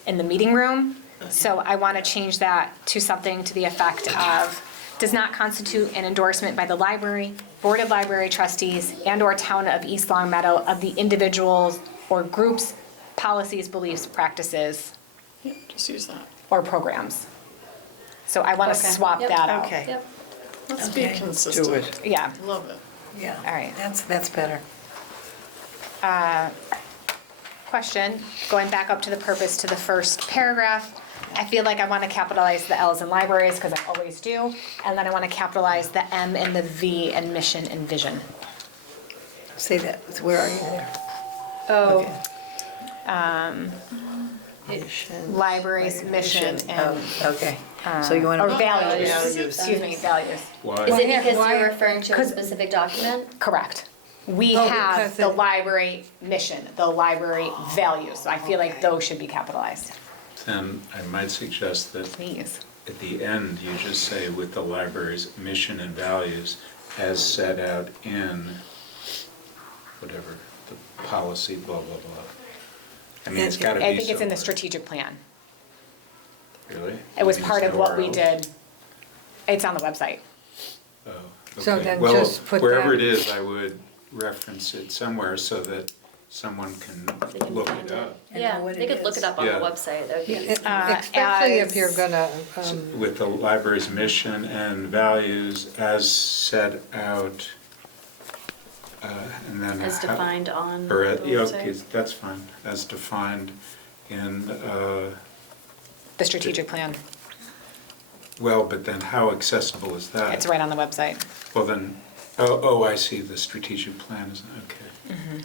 in the meeting room. So I want to change that to something to the effect of, does not constitute an endorsement by the library, Board of Library Trustees, and/or Town of East Long Meadow of the individuals or groups, policies, beliefs, practices, Yeah, just use that. or programs. So I want to Okay. swap Yep. that out. okay, Yep. Let's be Okay, consistent. do it. Yeah, Love it. Yeah. all right. That's better. Question, going back up to the purpose to the first paragraph, I feel like I want to capitalize the L's in libraries, because I always do, and then I want to capitalize the M and the V in mission and vision. Say that, where are you there? Oh, Mission. Libraries, mission, and, Okay, so you want or to. values, Values. excuse me, values. Why? is it because why- you're referring to a 'cause- specific document? Correct. We Oh, have because the it- library mission, the library values. I feel like Okay. those should be capitalized. Then I might suggest that Please. at the end, you just say with the library's mission and values as set out in whatever, the policy, blah, blah, blah. I mean, it's gotta be I think it's in the somewhere. strategic plan. Really? It was Is part of what we nowhere else? did. It's on the website. Oh, So okay. then Well, just put wherever that- it is, I would reference it somewhere so that someone can They can look find it up. And Yeah, know what they it could look is. it up on the Yeah. website, that would be. Especially if you're as- gonna, With the library's mission and values as set out, and then. As how- defined on the Or, yeah, website. okay, that's fine, as defined in, The strategic plan. Well, but then how accessible is that? It's right on the website. Well, then, oh, I see, the strategic plan is, okay.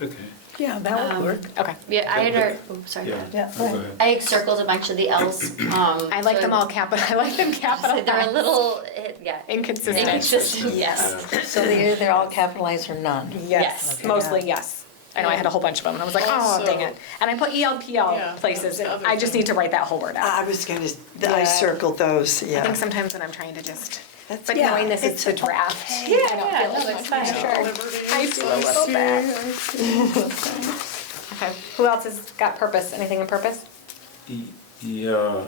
Okay, Yeah, that would work. Okay. Yeah, I had, oh, sorry. yeah. Yeah, Oh, go go ahead. ahead. I circled a bunch of the Ls. I like them all I like them capitalized. They're a little, yeah. Inconsistent. Inconsistent, yes. So they're all capitalized or none? Yes, Okay. mostly yes. I know I had a whole bunch of them, and I was like, oh, Also- dang it. And I put ELPL Yeah, places, and other I just need to write that whole word out. I was gonna, Yeah. I circled those, I yeah. think sometimes when I'm trying to just, That's- but yeah, knowing this is it's the draft, okay. I don't feel as much pressure. Liberties, I feel a I little see, bad. I see. Okay, who else has got purpose? Anything in purpose? Yeah,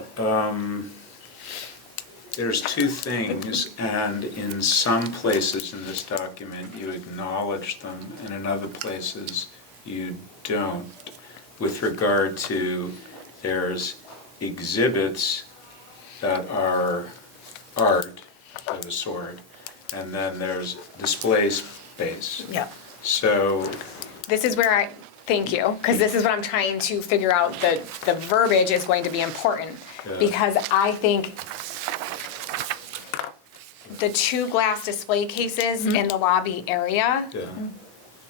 there's two things, and in some places in this document, you acknowledge them, and in other places, you don't. With regard to, there's exhibits that are art of a sort, and then there's display space. Yeah. So, This is where thank you, because this is what I'm trying to figure out, the verbiage is going to be important. Yeah. Because I think the two glass display cases in the lobby area, yeah.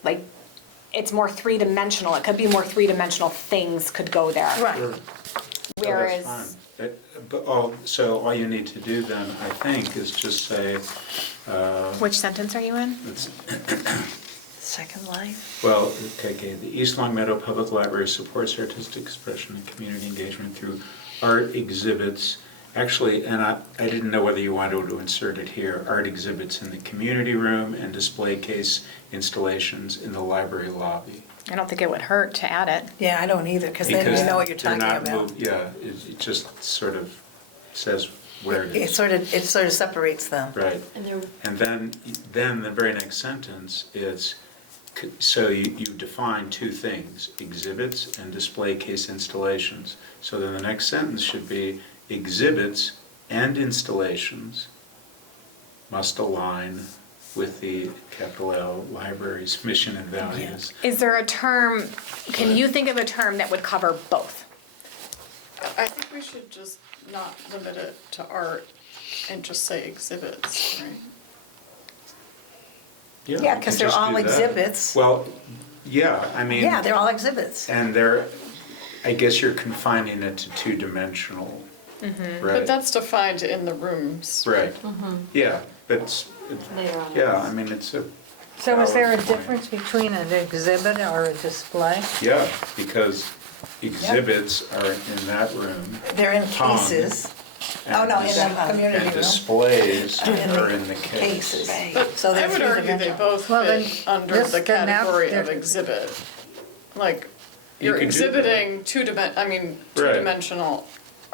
like, it's more three-dimensional, it could be more three-dimensional things could go there. Right. Sure. Whereas, Oh, that's fine. So all you need to do then, I think, is just say, which sentence are you in? it's, Second life? well, okay, the East Long Meadow Public Library supports artistic expression and community engagement through art exhibits. Actually, and I didn't know whether you wanted to insert it here, art exhibits in the community room and display case installations in the library lobby. I don't think it would hurt to add it. Yeah, I don't either, because then Because you know what you're they're talking not about. moved- Yeah, it just sort of says where it It is. sort of separates them. Right. And they're, And then the very next sentence is, so you define two things, exhibits and display case installations. So then the next sentence should be, exhibits and installations must align with the capital L library's mission and values. Is there a term, can you think of a term that would cover both? I think we should just not limit it to art and just say exhibits, right? Yeah, we 'cause can they're just all do that. exhibits. Well, yeah, I mean. Yeah, they're all exhibits. And they're, I guess you're confining it to two-dimensional, But right? that's defined in the rooms. Right, yeah, but later on. yeah, I mean, it's a. So is there a valid point. difference between an exhibit or a display? Yeah, because exhibits are in that room. They're in Hung, cases. and Oh, no, in dis- the community And room. displays In the are in the case. Cases. But So I they're would argue they three-dimensional. both Well, then, fit under this- the then that- category of there- exhibit. Like, You you're could do that. exhibiting Right. two-dimensional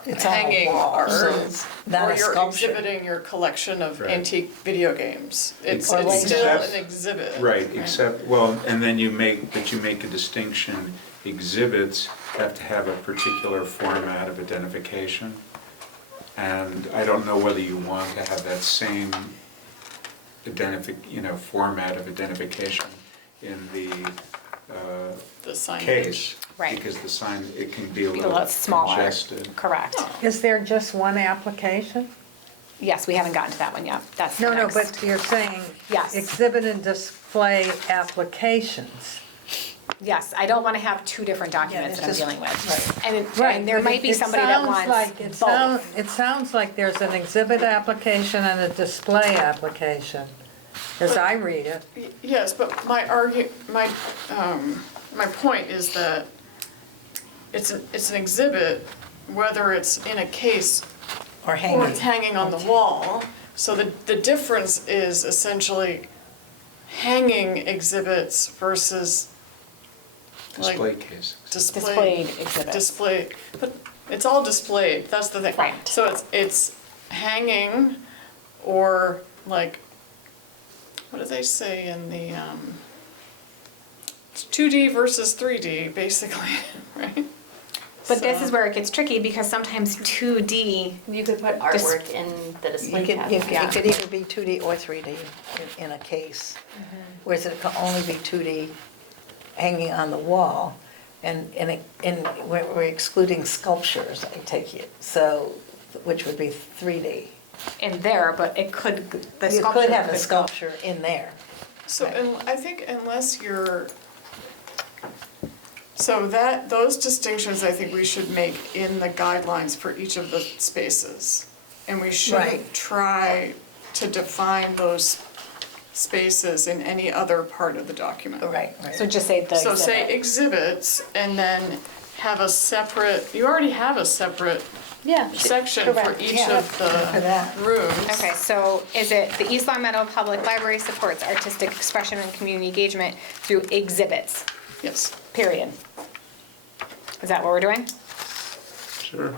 It's on a hanging wall, art. so it's not Or a you're sculpture. exhibiting your collection of Right. antique video games. It's Or it's still except- an exhibit. Right, except, well, and then you make a distinction, exhibits have to have a particular format of identification. And I don't know whether you want to have that same format of identification in the The signage. case. Right. Because the sign, it can be a Be a little lot smaller. congested. Correct. Is there just one application? Yes, we haven't gotten to that one yet. That's the No, no, next. but you're saying Yes. exhibit and display applications. Yes, I don't want to have two different documents it's that I'm just- dealing with. right. And there but might be it somebody that sounds wants like- both. It sounds like there's an exhibit application and a display application, as I read it. Yes, but my point is that it's an exhibit, whether it's in a case Or or hanging. it's hanging on the wall. So the difference is essentially hanging exhibits versus like Display case. Displayed exhibits. Display, but it's all displayed, that's the thing. Right. So it's hanging or like, what do they say in the, it's 2D versus 3D, basically, right? But this So- is where it gets tricky because sometimes 2D, You could put artwork in the display cabinet. It could either be 2D or 3D in a case, whereas it can only be 2D hanging on the wall. And we're excluding sculptures, I take it. So which would be 3D. in there, but it could, the You sculpture. could have a could go- sculpture in there. So, Right. and I think unless you're, so that, those distinctions, I think we should make in the guidelines for each of the spaces. And we shouldn't Right. try to define those spaces in any other part of the document. Right, So just say the So say exhibit. exhibits, and then have a separate, you already have a separate Yeah. section for correct. each Yeah, of for that. the rooms. Okay, so is it the East Long Meadow Public Library supports artistic expression and community engagement through exhibits, Yes. period? Is that what we're doing? Sure.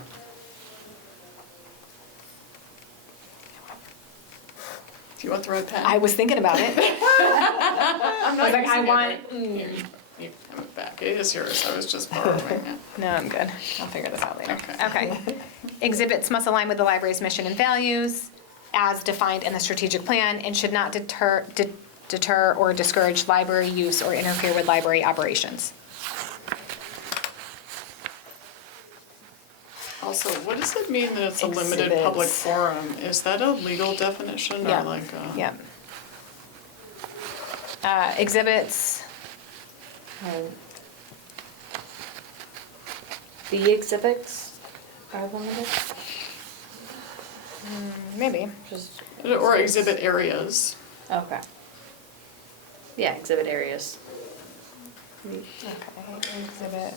Do you want the red pen? I was thinking about it. I'm not was like, I using it want- right- Here, you have it back. It is yours. I was just borrowing it. No, I'm good. I'll figure this out later. Okay. Okay. Exhibits must align with the library's mission and values as defined in the strategic plan and should not deter or discourage library use or interfere with library operations. Also, what does it mean that it's a limited public Exhibits. forum? Is that a legal definition Yeah. or like a? Yep. Exhibits, The exhibits are limited, maybe. just. Or exhibit areas. Okay. Yeah, exhibit areas. Okay, exhibit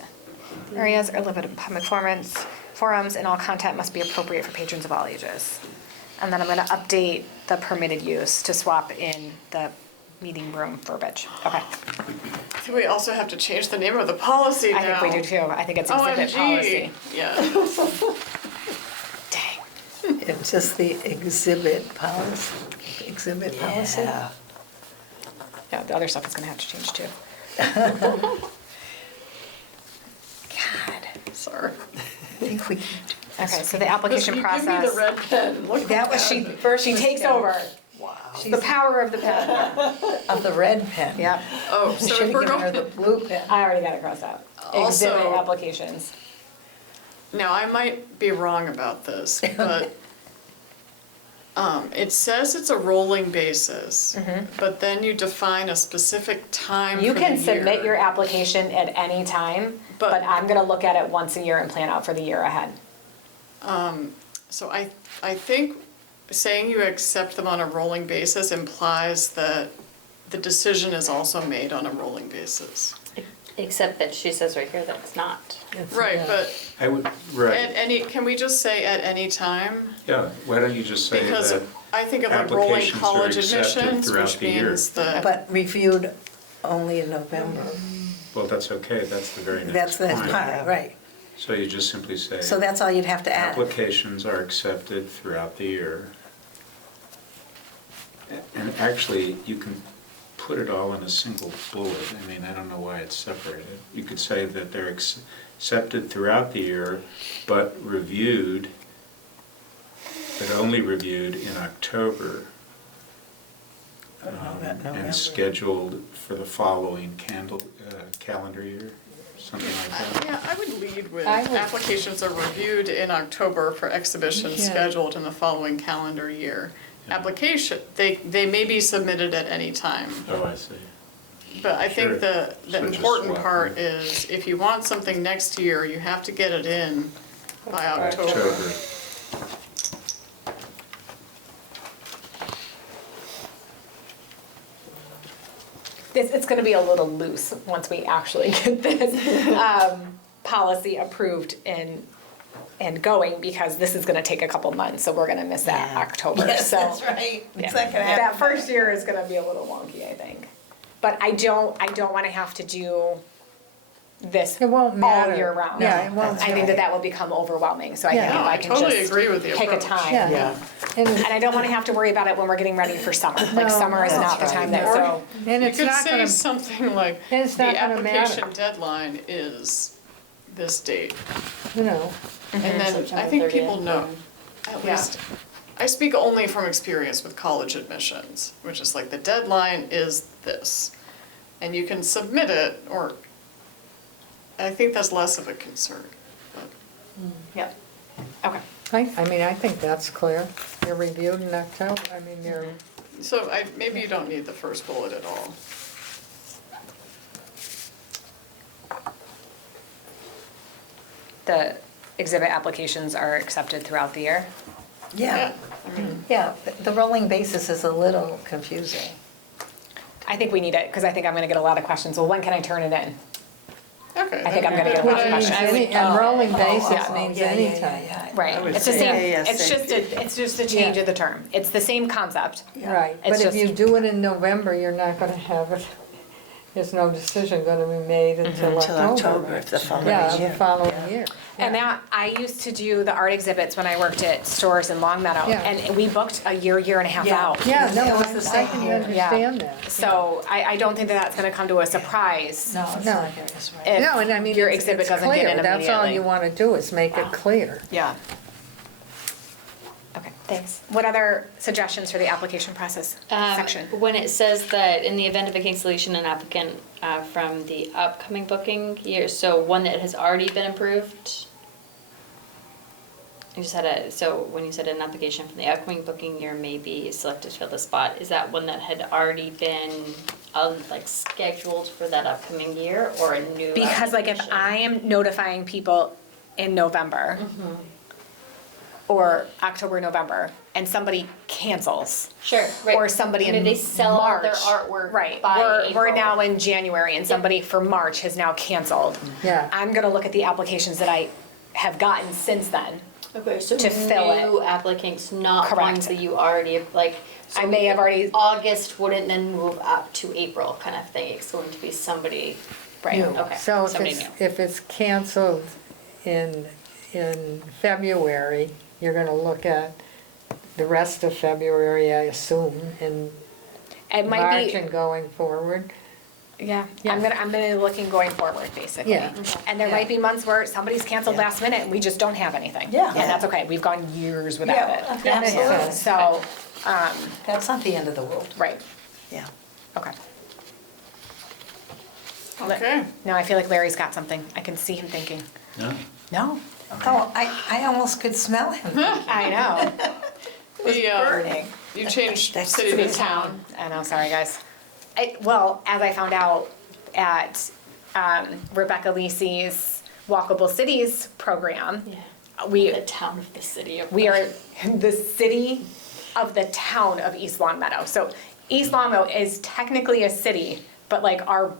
areas are limited public forums, and all content must be appropriate for patrons of all ages. And then I'm gonna update the permitted use to swap in the meeting room verbiage. Okay, I think we also have to change the name of the policy now. I think we do too. I think it's exhibit policy. OMG. Yeah. Dang. It's just the exhibit policy. Exhibit policy? Yeah, the other stuff is gonna have to change too. God. Sorry. I think we can do. Okay, so the application You process. give me the red pen. Look That at was, that. she first She was takes down. over. Wow. The power of the pen. Of the red pen. Yep, Oh, You so should if have we're given her going, the blue pen. I already got it crossed out. Also- Exhibit applications. now I might be wrong about this, but it says it's a rolling basis, but then you define a specific time You for can the submit year. your application at any time, but But- I'm gonna look at it once a year and plan out for the year ahead. So I think saying you accept them on a rolling basis implies that the decision is also made on a rolling basis. Except that she says right here that it's not. It's- Right, yeah. but I would, at right, any, can we just say at any time? yeah, why don't you just say Because that I think of like rolling applications are college accepted admissions, throughout which the year. means that, But reviewed only in November. Well, that's okay, that's the very That's next the point. part, right. So you just simply say. So that's all you'd have to add. Applications are accepted throughout the year. And actually, you can put it all in a single bullet. I mean, I don't know why it's separated. You could say that they're accepted throughout the year, but reviewed, but only reviewed in October. November. And scheduled for the following calendar year, something like that. yeah, I would lead with I would- applications are reviewed in October for exhibitions Yeah. scheduled in the following calendar year. Yeah. Application, they may be submitted at any time. Oh, I see. But I Sure. think the So just important swap part them. is if you want something next year, you have to get it in by October. October. It's gonna be a little loose once we actually get this policy approved and going, because this is gonna take a couple months, so we're gonna miss that Yeah. October, Yes, so. that's right. Yeah. It's not gonna happen. That first year is gonna be a little wonky, I think. But I don't wanna have to do this It won't matter. all year round. Yeah, it won't I think that will become overwhelming, so I think Yeah. if No, I I can totally just agree with the pick a approach. time. Yeah. And And I don't wanna have to worry about it when we're getting ready for summer, like No, summer is not the that's time right. that, so. and You it's could not say gonna, something like, It's the not gonna matter. application deadline is this date. you know, And then I September think 30th, people know, at Yeah. least, I speak only from experience with college admissions, which is like the deadline is this. And you can submit it, or, I think that's less of a concern. But Yep, okay. I mean, I think that's clear. They're reviewed in October, I mean, they're, So maybe you don't need the first bullet at all. The exhibit applications are accepted throughout the year. Yeah, yeah, the rolling basis is a little confusing. I think we need it, because I think I'm gonna get a lot of questions. Well, when can I turn it in? Okay. I think I'm gonna get a then- lot of which means questions. and rolling basis yeah. means Yeah, yeah, yeah, anytime. yeah. Right, I would it's the say same, ASAP. it's just a change Yeah. of the term. It's the same concept. Yeah. Right, It's but if you just- do it in November, you're not gonna have it, there's no decision gonna be made until Until October. October of the following Yeah, the year. following Yeah. year. And that, I used to do the art exhibits when I worked at stores in Long Meadow, Yeah. and we booked a year and a half Yeah. out. Yeah, no, It was the I same can here. understand that. So I don't think that that's gonna come to a surprise. No, it's No. not here, it's right. if No, and I mean, your it's exhibit it's doesn't get clear, in that's all you immediately. wanna do is make it clear. Yeah. Okay, thanks. What other suggestions for the application process section? When it says that in the event of a cancellation, an applicant from the upcoming booking year, so one that has already been approved. You just had so when you said an application from the upcoming booking year may be selected to fill the spot, is that one that had already been like scheduled for that upcoming year or a new Because like if application? I am notifying people in November or October, November, and somebody cancels. Sure, right. Or somebody Maybe in they sell all their March. artwork Right, by we're April. now in January and somebody for March has now canceled. Yeah. I'm gonna look at the applications that I have gotten since then. Okay, so to fill it. new applicants, not Correct. ones that you already, like. I so may have already- August wouldn't then move up to April kind of thing, it's going to be somebody, Right. New. okay, So if somebody it's, new. if it's canceled in February, you're gonna look at the rest of February, I assume, and It might March be, and going forward. yeah, I'm gonna be looking going forward, basically. Yeah. And there Yeah. might be months where somebody's canceled Yeah. last minute and we just don't have anything. Yeah. And that's okay, we've gone years without Yeah, it. That makes absolutely. sense. So, That's not the end of the world. right, Yeah. okay. Okay. Now I feel like Larry's got something, I can see him thinking. No? No? Oh, I almost could smell him. I know. The, burning. You changed That's city City to to town. I know, sorry, guys. Well, as I found out at Rebecca Lisi's Walkable Cities program, we The town of the city of. we are the city of the town of East Long Meadow. So East Long Meadow is technically a city, but like our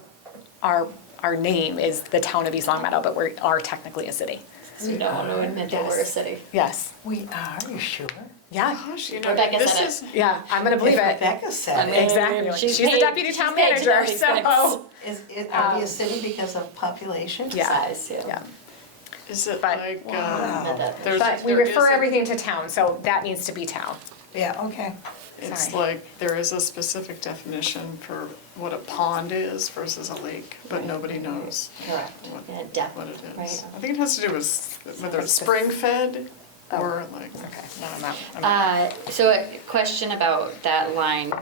name is the town of East Long Meadow, but we are technically a city. So you don't want to admit that we're a city. Yes. We are you sure? Yeah. Gosh, you know, Rebecca this said it. is, Yeah, I'm gonna believe If it. Rebecca said it. Exactly. She's the paid- deputy she's town paid to know manager, these so. Are we a city because of population? Yeah. Size, yeah. Yeah. is it But- like, Wow. there's. But we there is refer a- everything to town, so that needs to be town. Yeah, okay. It's Sorry. like, there is a specific definition for what a pond is versus a lake, but nobody knows Correct. what, Yeah, depth, what it is. right. I think it has to do with whether it's spring fed or like. Okay, no, I'm out. So a question about that line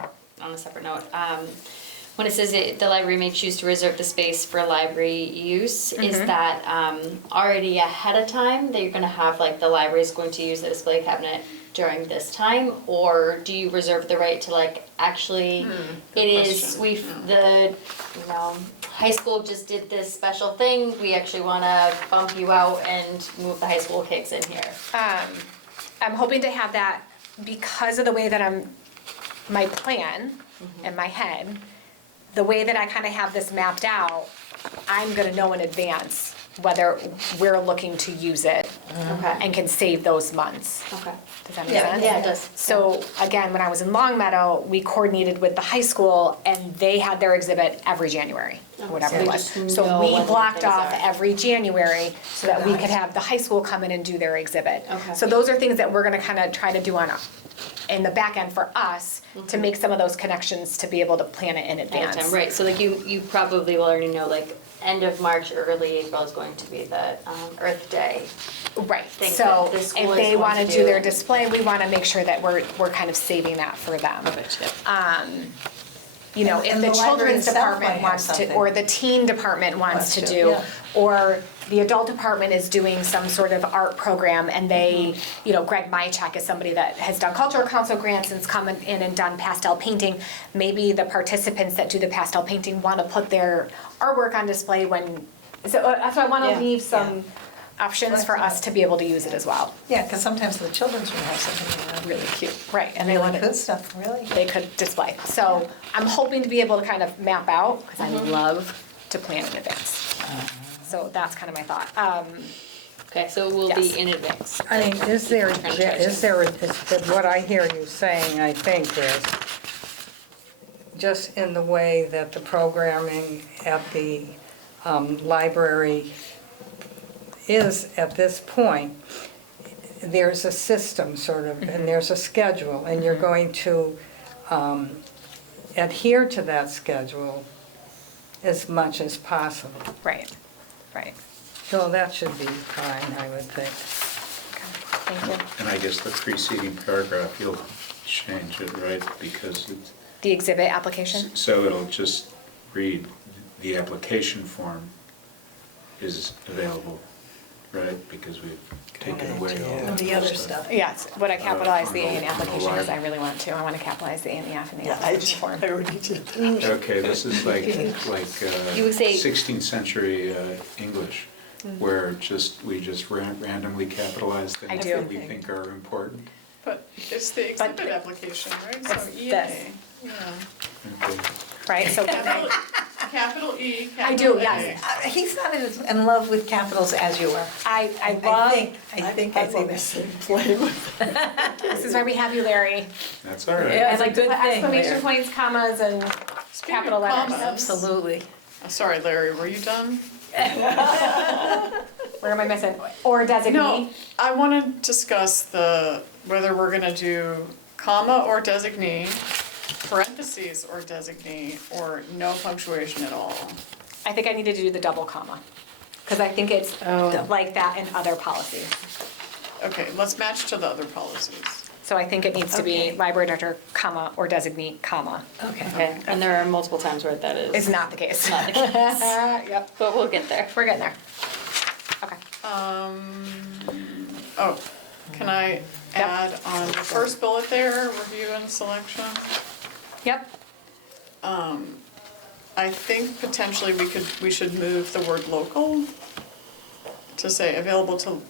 on a separate note. When it says the library may choose to reserve the space for library use, is that already ahead of time that you're gonna have, like, the library is going to use the display cabinet during this time? Or do you reserve the right to, like, actually, good it is, question. the, you know, high school just did this special thing, we actually wanna bump you out and move the high school kids in here? I'm hoping to have that because of the way that my plan in my head, the way that I kind of have this mapped out, I'm gonna know in advance whether we're looking to use it Okay. and can save those months. Okay. Does that make Yeah, sense? Yeah, it does. So again, when I was in Long Meadow, we coordinated with the high school and they had their exhibit every January, or whatever so it you was. just So know we when the blocked things off are. every January so that we could have the high school come in and do their exhibit. Okay. So those are things that we're gonna kind of try to do in the back end for us to make some of those connections to be able to plan it in Ahead of advance. time, right, so like you probably will already know, like, end of March, early April is going to be the Earth Day. Right, Things so that the school if is they going wanna to do do. their display, we wanna make sure that we're kind of saving that for them. you know, And- if and the the library children's itself might department have wants to, something. or the teen department wants to Wants to, do, yeah. or the adult department is doing some sort of art program and they, you know, Greg Mychek is somebody that has done cultural council grants and's come in and done pastel painting. Maybe the participants that do the pastel painting want to put their artwork on display when, so that's why I want to Yeah. leave some options for us to be able to use it as well. Yeah, because sometimes the children's room has something Really cute. Right, and they really want good it, stuff, really. they could display. So I'm hoping to be able to kind of map out, because I love to plan in advance. So that's kind of my thought. Okay, so it will Yes. be in advance. I mean, is there, Franchising. what I hear you saying, I think, is just in the way that the programming at the library is at this point, there's a system sort of, and there's a schedule, and you're going to adhere to that schedule as much as possible. Right, right. So that should be fine, I would think. Thank you. And I guess the preceding paragraph, you'll change it, right? Because it's, The exhibit application? so it'll just read, the application form is available, right? Because we've taken away all And of the other stuff. Yes, would I capitalize the A in on the application, because I line. really want to. I want to capitalize the A and the F in the Yeah, application form. I already did. Okay, this is like You would say- 16th century English, where we just randomly capitalize I things do. that we think are important. But it's the But exhibit application, right? So it's E this. and A. Yeah. Okay. Right, so when Capital I, capital E, I capital do, A. yes. He's not as in love with capitals as you are. I I love, think I see this. Playing with this is why we have you, Larry. That's all right. Yeah. I It's a like to good put thing, exclamation Larry. points, commas, and Speaking of capital letters. commas. Absolutely. Sorry, Larry, were you done? Where am I missing? Or designee? No, I want to discuss whether we're gonna do comma or designee, parentheses or designee, or no punctuation at all. I think I need to do the double comma, because I think it's like that in other policies. Okay, let's match to the other policies. So I think it needs to be Okay. library director, comma, or designee, comma. Okay. Okay, and there are multiple times where that is. Is not the case. Not the case. Yep, But we'll get there. we're getting there. Okay. Oh, can I add on the first bullet there, review and selection? Yep, I think potentially we should move the word local to say available to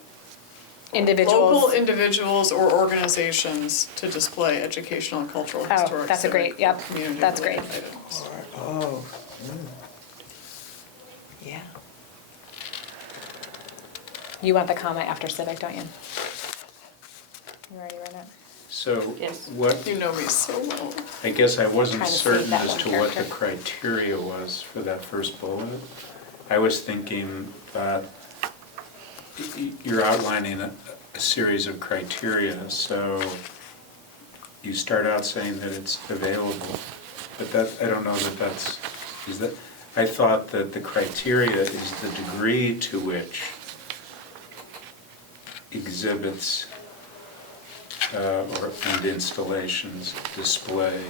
individuals. local individuals or organizations to display educational and cultural, Oh, historic, that's a great- civic, yep, or community that's related great. items. Oh. Yeah. You want the comma after civic, don't you? You already read it? So Yes. what, You know me so well. I guess I wasn't Trying to save certain that as one to what the character. criteria was for that first bullet. I was thinking that you're outlining a series of criteria, so you start out saying that it's available, but that, I don't know that that's, is that, I thought that the criteria is the degree to which exhibits and installations display,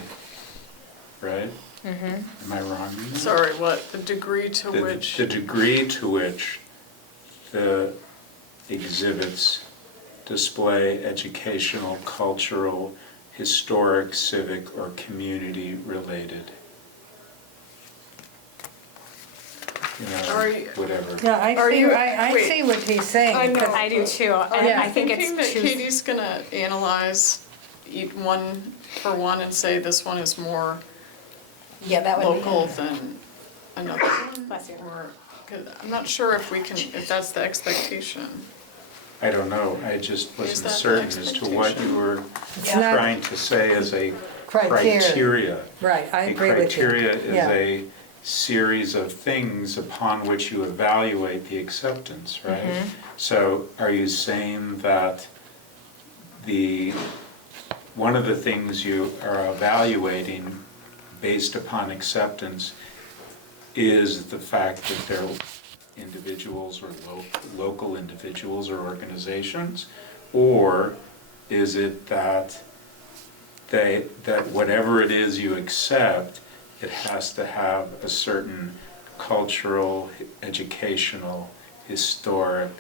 right? Am I wrong? in that? Sorry, what, the degree to which? The degree to which the exhibits display educational, cultural, historic, civic, or community-related. You Are know, you- whatever. Yeah, I Are see, you- I wait. see what he's saying. I know. because- I do too, and Yeah. I think it's Thinking that too. Katie's gonna analyze one for one and say this one is more Yeah, that would be. local than another one. Bless you. Or, 'cause I'm not sure if that's the expectation. I don't know, I just Is wasn't that the certain as to what expectation? you were It's not- trying to say as a Criteria. criteria. Right, I A agree with you. criteria is Yeah. a series of things upon which you evaluate the acceptance, right? Mm-hmm. So are you saying that one of the things you are evaluating based upon acceptance is the fact that they're individuals or local individuals or organizations? Or is it that whatever it is you accept, it has to have a certain cultural, educational, historic,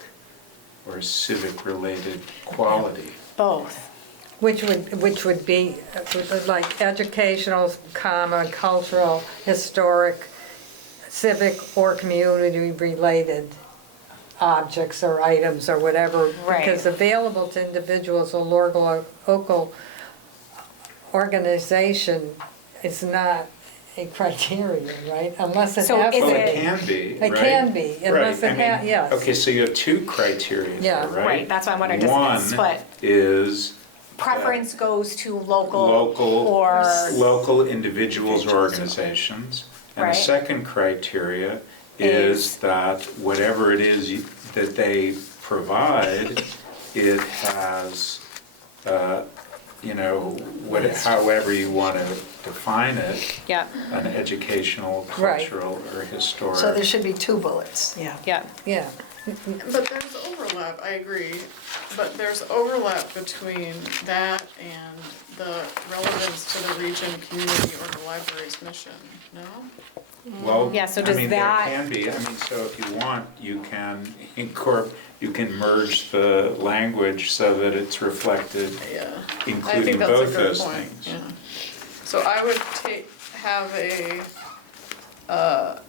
or civic-related quality. Both. Which would be like educational, comma, cultural, historic, civic, or community-related objects or items or whatever. Right. Because available to individuals or local organization is not a criterion, right? Unless it So has is to Well, be. it can be, right? It can be, unless Right, it I mean, yes. Okay, so you have two criteria Yeah. there, right? Right, that's why I wondered, does it split? One is Preference goes to local local, or, local individuals or organizations. And the Right. second criteria Is- is that whatever it is that they provide, it has, however you want to define it, yeah, an educational, Right. cultural, or historic. So there should be two bullets. Yeah. yeah. Yeah. But there's overlap, I agree, but there's overlap between that and the relevance to the region, community, or the library's mission, no? Well, Yeah, so I does mean, that- there can be, so if you want, you can you can merge the language so that it's reflected, Yeah. I including think that's a both good those point, things. yeah. So I would have a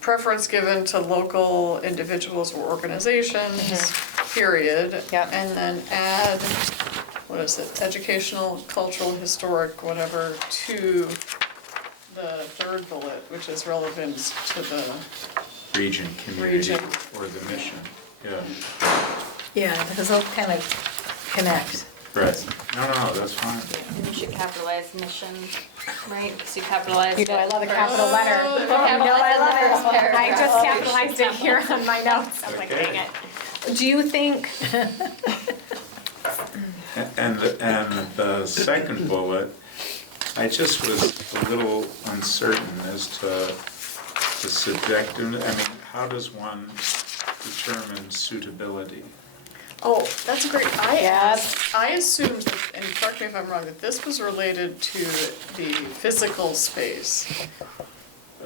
preference given to local individuals or organizations, period. Yep. And then add, what is it, educational, cultural, historic, whatever, to the third bullet, which is relevance to the, Region, community, Region. or the mission, yeah, Yeah, because those kind of connect. right. No, that's fine. You should capitalize mission, right? Because you capitalize. You know, I love a it capital first. letter. You You know, I love Capitalize it. it. I just capitalized it here on my notes. I'm like, Okay. dang it. Do you think, And the second bullet, I just was a little uncertain as to the subjective, how does one determine suitability? oh, that's great. Yeah. I assumed, and correct me if I'm wrong, that this was related to the physical space.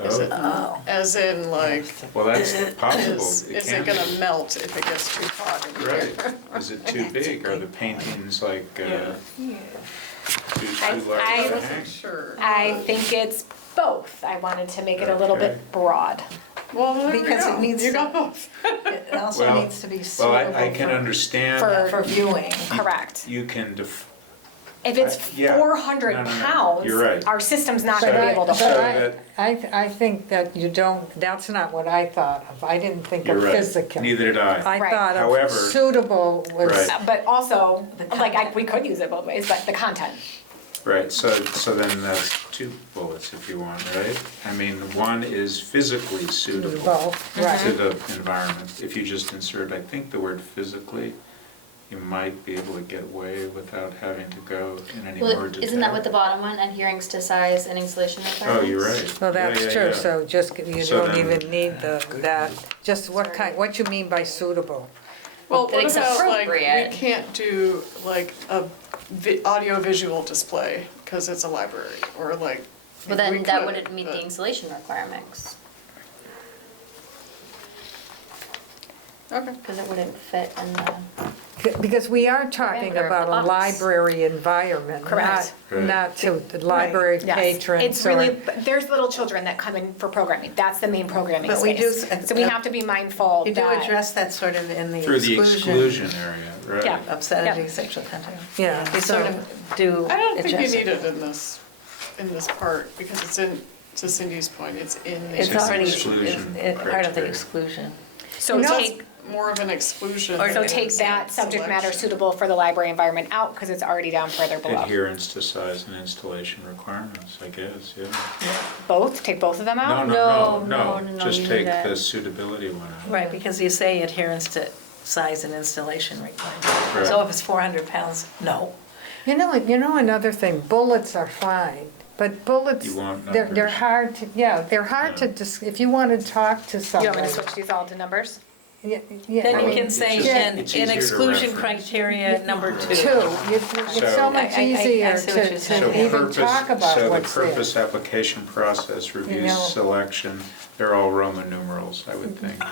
Is it, Oh. as in like, Well, that's possible. is it can gonna be. melt if it gets too hot in here? Right, is it too big, are the paintings like, too I large to I hang? wasn't sure. I think it's both. I wanted to make it a little Okay. bit broad. Well, there we Because it go. needs You to- got both. It also Well- needs to be Well, suitable I can understand, for viewing. Correct. you can If it's yeah. 400 No, pounds, you're right. our system's not So- gonna be able to so hold. that- I think that you don't, that's not what I thought of. I didn't think you're of right, physical. neither did I. I Right. thought However- of suitable was, Right. But also, The like, content. we could use it both ways, but the content. Right, so then that's two bullets if you want, right? One is physically suitable both, right. to the environment. If you just insert, I think, the word physically, you might be able to get away without having to go in any more Well, detail. isn't that what the bottom one, adherence to size and installation Oh, requirements? you're right. Well, Yeah, that's yeah, true, yeah. so just, you So don't then- even need that, just what you mean by suitable? Well, That what it's about like, we appropriate. can't do like a audio-visual display, because it's a library, or like, Well, we then that could, wouldn't meet but- the installation requirements, Okay. because it wouldn't fit in the. Because we are talking Parameter of about the a box. library environment, Correct. Right. not to the library Yes. patrons. It's or- really, there's little children that come in for programming. That's the main programming But we do space. s- So we have to be mindful You do that. address that sort of in the Through the exclusion area, right. Yeah. Obscenity, Yep. sexual content. Yeah, You so- sort of do I don't think you address need it. it in this part, because it's in, to Cindy's point, it's in the. It's It's already, exclusion it's part of the criteria. exclusion. So You know, take, it's more of an exclusion. so than take that subject matter selection. suitable for the library environment out, because it's already down further below. Adherence to size and installation requirements, I guess, yeah. Both, take both of them No, out? no, no, just you take need the that. suitability one out. Right, because you say adherence to size and installation requirements. Right. So if it's 400 pounds, no. You know, another thing, bullets are fine, but bullets, You want they're numbers. hard to, they're hard to, if you want to talk to You somebody. want me to switch these all to numbers? Yeah, Then I you mean, can say yeah, in It's easier to exclusion reference. criteria number two. It's so So- much I easier see what you're saying. So to even purpose- talk about So what's the there. purpose, application process, review, know. selection, they're all Roman numerals, I would think.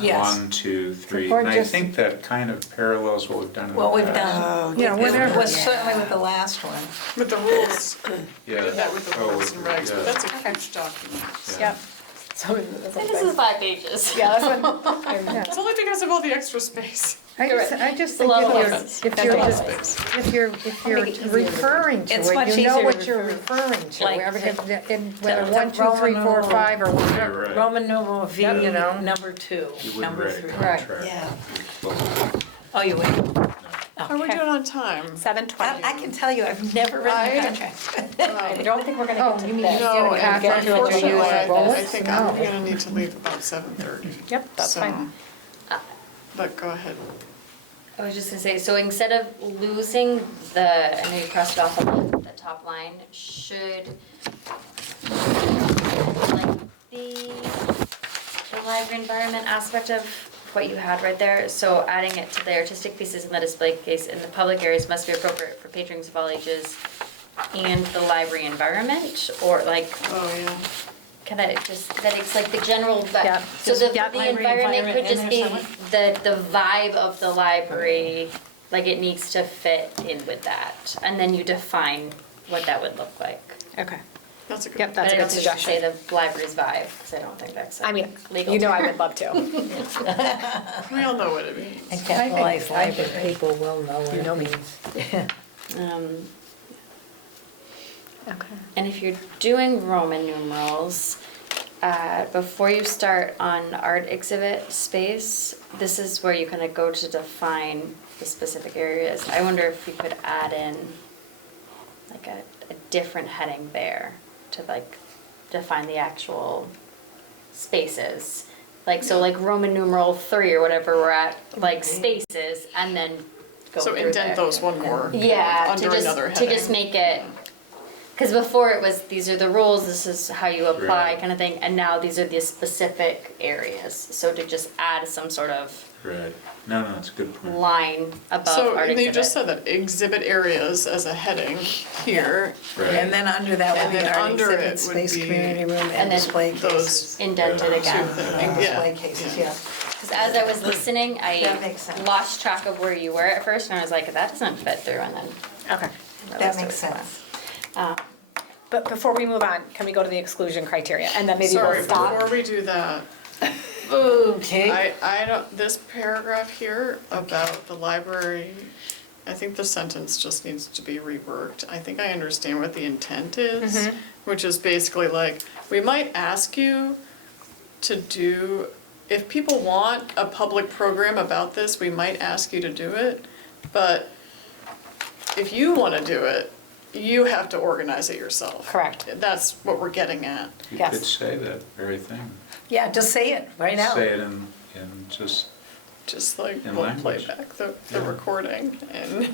Yes. 1, 2, 3, Or and I just- think that kind of parallels what we've done in the past. What we've done. Yeah, It whatever. was certainly with the last one. With the rules, we Yeah. did that with the Oh, rules and regs, yeah. but that's a huge document. Yeah. Yep. So that's This is 5 pages. yeah, that's what It's only because of all the extra space. I just a think lot of if lessons. you're make it easier to referring to It's much it, you know easier what to you're refer- referring to. like Whether the 1, 2, 3, 4, Roman 5, or You're whatever. right. Roman numeral V, You know. number 2, You wouldn't number write a 3. contract. Yeah. Well, Oh, you would? How are we Okay. doing on time? 7:20. I can tell you, I've never written a I- contract. I don't think we're gonna Oh, get to you mean this. you No, get a and contract for unfortunately, you I both? think No. I'm gonna need to leave about 7:30. Yep, that's So- fine. But go ahead. I was just gonna say, so instead of losing the, I know you crossed it off on the top line, should like the library environment aspect of what you had right there, so adding it to the artistic pieces in the display case in the public areas must be appropriate for patrons of all ages and the library environment, or like, Oh, yeah. can I just, that it's like the general, Yeah, so just- the yeah. environment could in just there be somewhere? the vibe of the library, like it needs to fit in with that, and then you define what that would look like. Okay. That's a good. Yep, one. that's a But I good don't think you should suggestion. say the library's vibe, because I don't think that's I mean, legal. you know I term. would love to. We all know what it means. And I capitalize think library. people will know what You know it me. means. Okay. And if you're doing Roman numerals, before you start on art exhibit space, this is where you kind of go to define the specific areas. I wonder if you could add in like a different heading there to like define the actual spaces. Like, so like Roman numeral 3 or whatever we're at, like spaces, and then go So through indent there. those one more. Yeah, Under to another just, heading. make it, because before it was, these are the rules, this is how you apply Right. kind of thing, and now these are the specific areas. So to just add some sort of Right. No, it's a good point. line above So art and you just exhibit. said that exhibit areas as a heading here. Right. And then under that And would be then art under exhibit it space, would be- community room, And and then display those- cases. Indented Yeah. again. Yeah. Display cases, Yeah. yeah. Because as I was listening, That makes I sense. lost track of where you were at first, and I was like, that doesn't fit through, and then. Okay. That makes sense. But before we move on, can we go to the exclusion criteria? And then maybe Sorry, we'll stop. before we do that, Okay. I don't, this paragraph here about the library, I think the sentence just needs to be reworked. I think I understand what the intent is, which is basically like, we might ask you to do, if people want a public program about this, we might ask you to do it, but if you wanna do it, you have to organize it yourself. Correct. That's what we're getting at. You Yes. could say that very thing. Yeah, just say it right now. Say it in just, Just like, In we'll play language. back the Yeah. recording and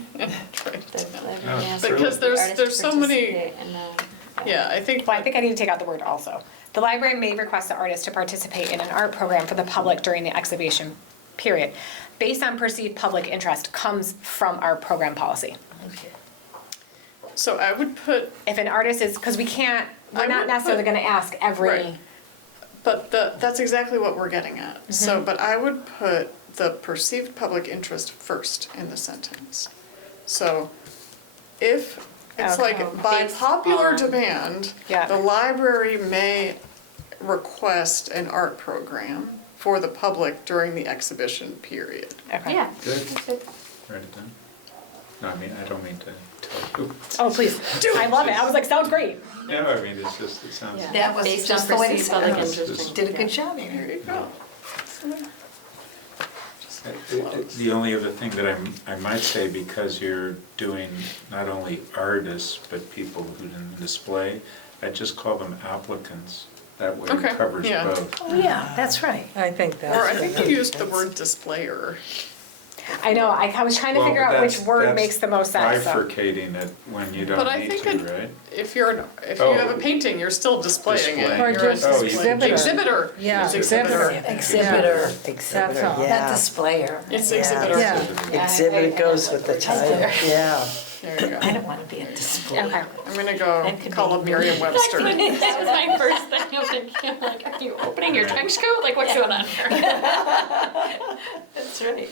try The to tell. library No, has Because the there's- artist there's so many- participate in the- Yeah, I think. Well, I think I need to take out the word also. The library may request the artist to participate in an art program for the public during the exhibition period, based on perceived public interest, comes from our program policy. Okay. So I would put, If an artist is, because we can't, I we're not would necessarily put- gonna ask every, Right. but that's exactly what we're getting at. So, but I would put the perceived public interest first in the sentence. So if, it's Okay. like, by Based popular on- demand, Yeah. the library may request an art program for the public during the exhibition period. okay. Yeah. good, that's good. write it down. No, I don't mean to tell you. Oh, please, I love it, I was like, sounds great. No, I mean, it's just, it sounds. Yeah. That was Based just on the way to perceived say public it. interest. Did a good Yeah. job, There Amy. you go. The only other thing that I might say, because you're doing not only artists, but people who didn't display, I'd just call them applicants. That way Okay, it covers yeah. both. Oh, yeah, that's right. I think that's. Or I think you used the word displayer. I know, I was trying to Well, figure but out which that's- word that's makes the most sense, so. Bifurcating it when you But don't I need think to, it- right? if you Oh. have a painting, you're still displaying it. Displaying. Or You're a just Oh, you display- can Exhibitor. Yeah, It's exhibitor. Exhibitor, That's all. not Yeah. displayer. It's Yeah. exhibitor. Yeah. Exhibit goes with the title, yeah. There you I go. don't want to be a displayer. Okay. I'm gonna go That could call be- up Merriam-Webster. That was my first thing. I'm like, are you opening your trench coat? Like, what's going on here? That's right.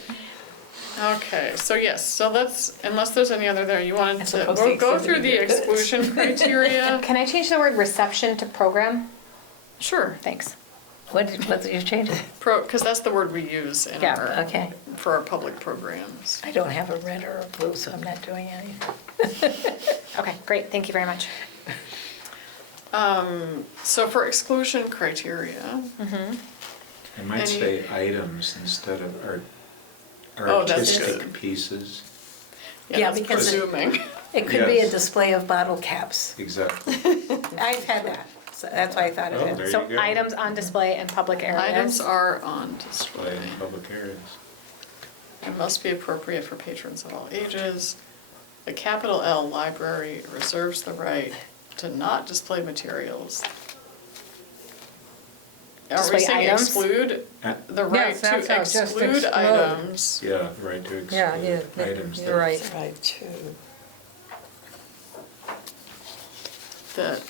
Okay, so yes, so let's, unless there's any other there, you wanted As to, opposed to we'll go through the exhibiting your goods. exclusion criteria. Can I change the word reception to program? Sure, Thanks. What did you change it? because that's the word we use in Yeah, our, Okay. for our public programs. I don't have a red or a blue, so I'm not doing anything. Okay, great, thank you very much. So for exclusion criteria, I might Any- say items instead of Oh, that's artistic good. pieces. yeah, Yeah, that's because it- presuming. It could be a Yes. display of bottle caps. Exactly. I've had that, so that's why I thought Oh, of there it. So you go. items on display in public areas. Items are on display Display in public areas. and must be appropriate for patrons of all ages. The capital L library reserves the right to not display materials. Are we Display saying items? exclude the right Yes, that's to how, just exclude exclude. items? Yeah, the right to Yeah, exclude yeah, items. you're right. Right, too. That,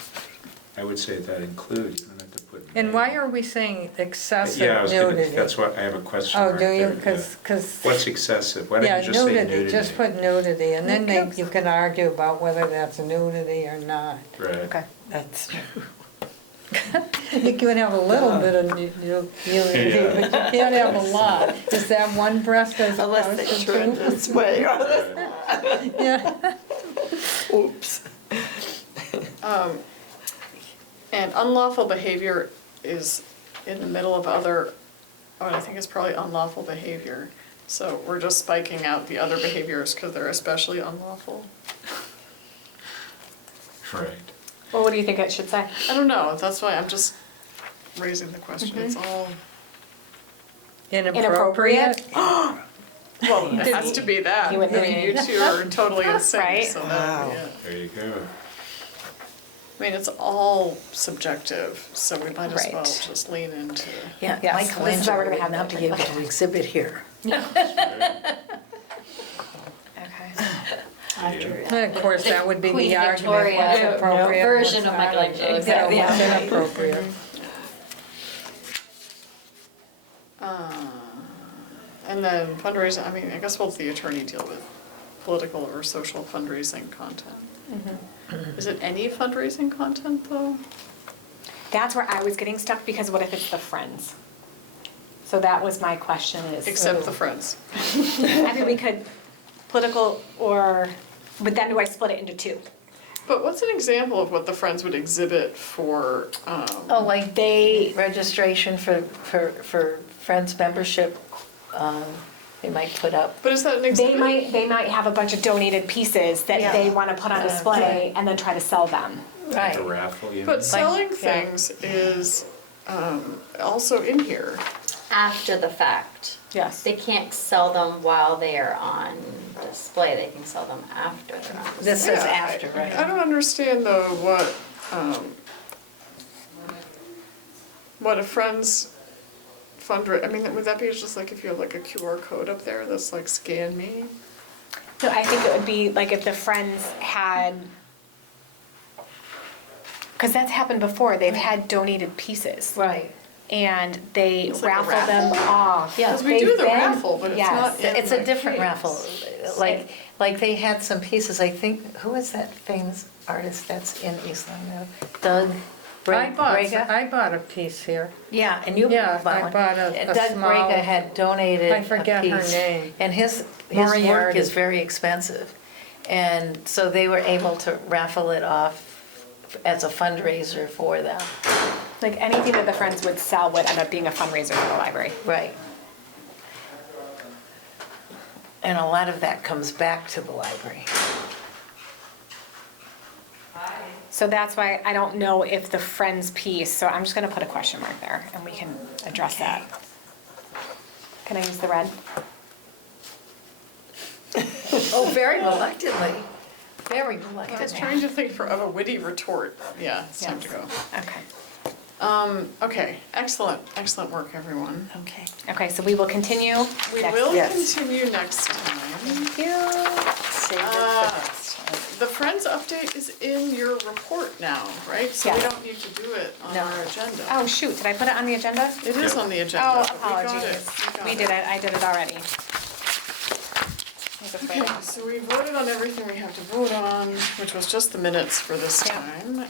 I would say that includes, you don't have to put. And why are we saying excessive Yeah, I was gonna, nudity? that's what, I have a question Oh, mark do you? there, yeah. Because, What's excessive? Why yeah, don't you just say nudity? nudity, just put nudity, and then you can argue about whether that's nudity or not. Right. Okay. That's true. You can have a little bit of nudity, Yeah. but you can't have a lot. Is that one breast as Unless opposed they to turn two? this way. Right. Yeah. Oops. and unlawful behavior is in the middle of other, oh, I think it's probably unlawful behavior. So we're just spiking out the other behaviors because they're especially unlawful. Right. Well, what do you think it should say? I don't know, that's why I'm just raising the question, it's all, Inappropriate? well, it has to be that. You would I mean, you two are totally in sync, Right? so that would be Wow. it. There you go. I mean, it's all subjective, so we might as well Right. just lean into, Yeah, Yes, this is how we're Michelangelo gonna would have not that. be able to exhibit here. Okay. And of course, that would be Queen the argument, Victoria what's appropriate, version what's of not. Michelangelo, Yeah, exactly. what's Yeah. inappropriate. and then fundraising, I mean, I guess we'll let the attorney deal with political or social fundraising content. Is it any fundraising content, though? That's where I was getting stuck, because what if it's the Friends? So that was my question is. Except the Friends. I mean, we could, political or, but then do I split it into two? But what's an example of what the Friends would exhibit for, Oh, like They, registration for Friends membership, they might put up. but is that an exhibit? they might have a bunch of donated pieces that Yeah. they want to put on display and then try to sell them. Like a raffle, you mean? But selling yeah. things is also in here. After the fact. Yes. They can't sell them while they are on display, they can sell them after they're on display. This says Yeah, after, I right? don't understand though what a Friends fundraiser, I mean, would that be just like if you have like a QR code up there that's like scan me? So I think it would be like if the Friends had, because that's happened before, they've had donated pieces. Right. And they It's like a raffle them raffle? off. Yeah. Because we do the They've been- raffle, but it's yes. not in It's a the different case. raffle, like they had some pieces, I think, who is that famous artist that's in East Long Meadow? Doug Braga? I bought a piece here. Yeah, and you Yeah, bought I one. bought a And Doug small- Braga had donated I forget a her piece. name. And his work Moriarty. is very expensive. And so they were able to raffle it off as a fundraiser for them. Like anything that the Friends would sell would end up being a fundraiser for the library. Right. And a lot of that comes back to the library. So that's why I don't know if the Friends piece, so I'm just gonna put a question mark there and we can address that. Can I use the red? Oh, very reluctantly, very I was reluctantly. trying to think of a witty retort. Yeah, it's time to go. Okay. Okay, excellent, excellent work, everyone. Okay. Okay, so we will continue We next. will Yes. continue next time. Thank you. Save it for next time. The Friends update is in your report now, right? So we Yes. don't need to do it on No. our agenda. Oh, shoot, did I put it on the agenda? It is Yeah. on the agenda. Oh, but we got it. apologies. got We did it, I did it already. Let me just write Okay, it. so we voted on everything we have to vote on, which was just the minutes for this Yeah. time.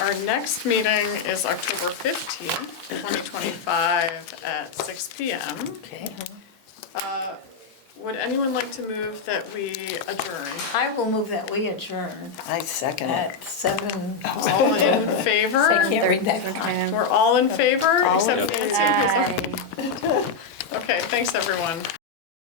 Our next meeting is October 15th, 2025 at 6 PM. Okay. Would anyone like to move that we adjourn? I will move that we adjourn I second it. at 7. All in favor? I can't read that. Okay. We're all in favor, All except in Nancy, who's favor. Okay, thanks, everyone.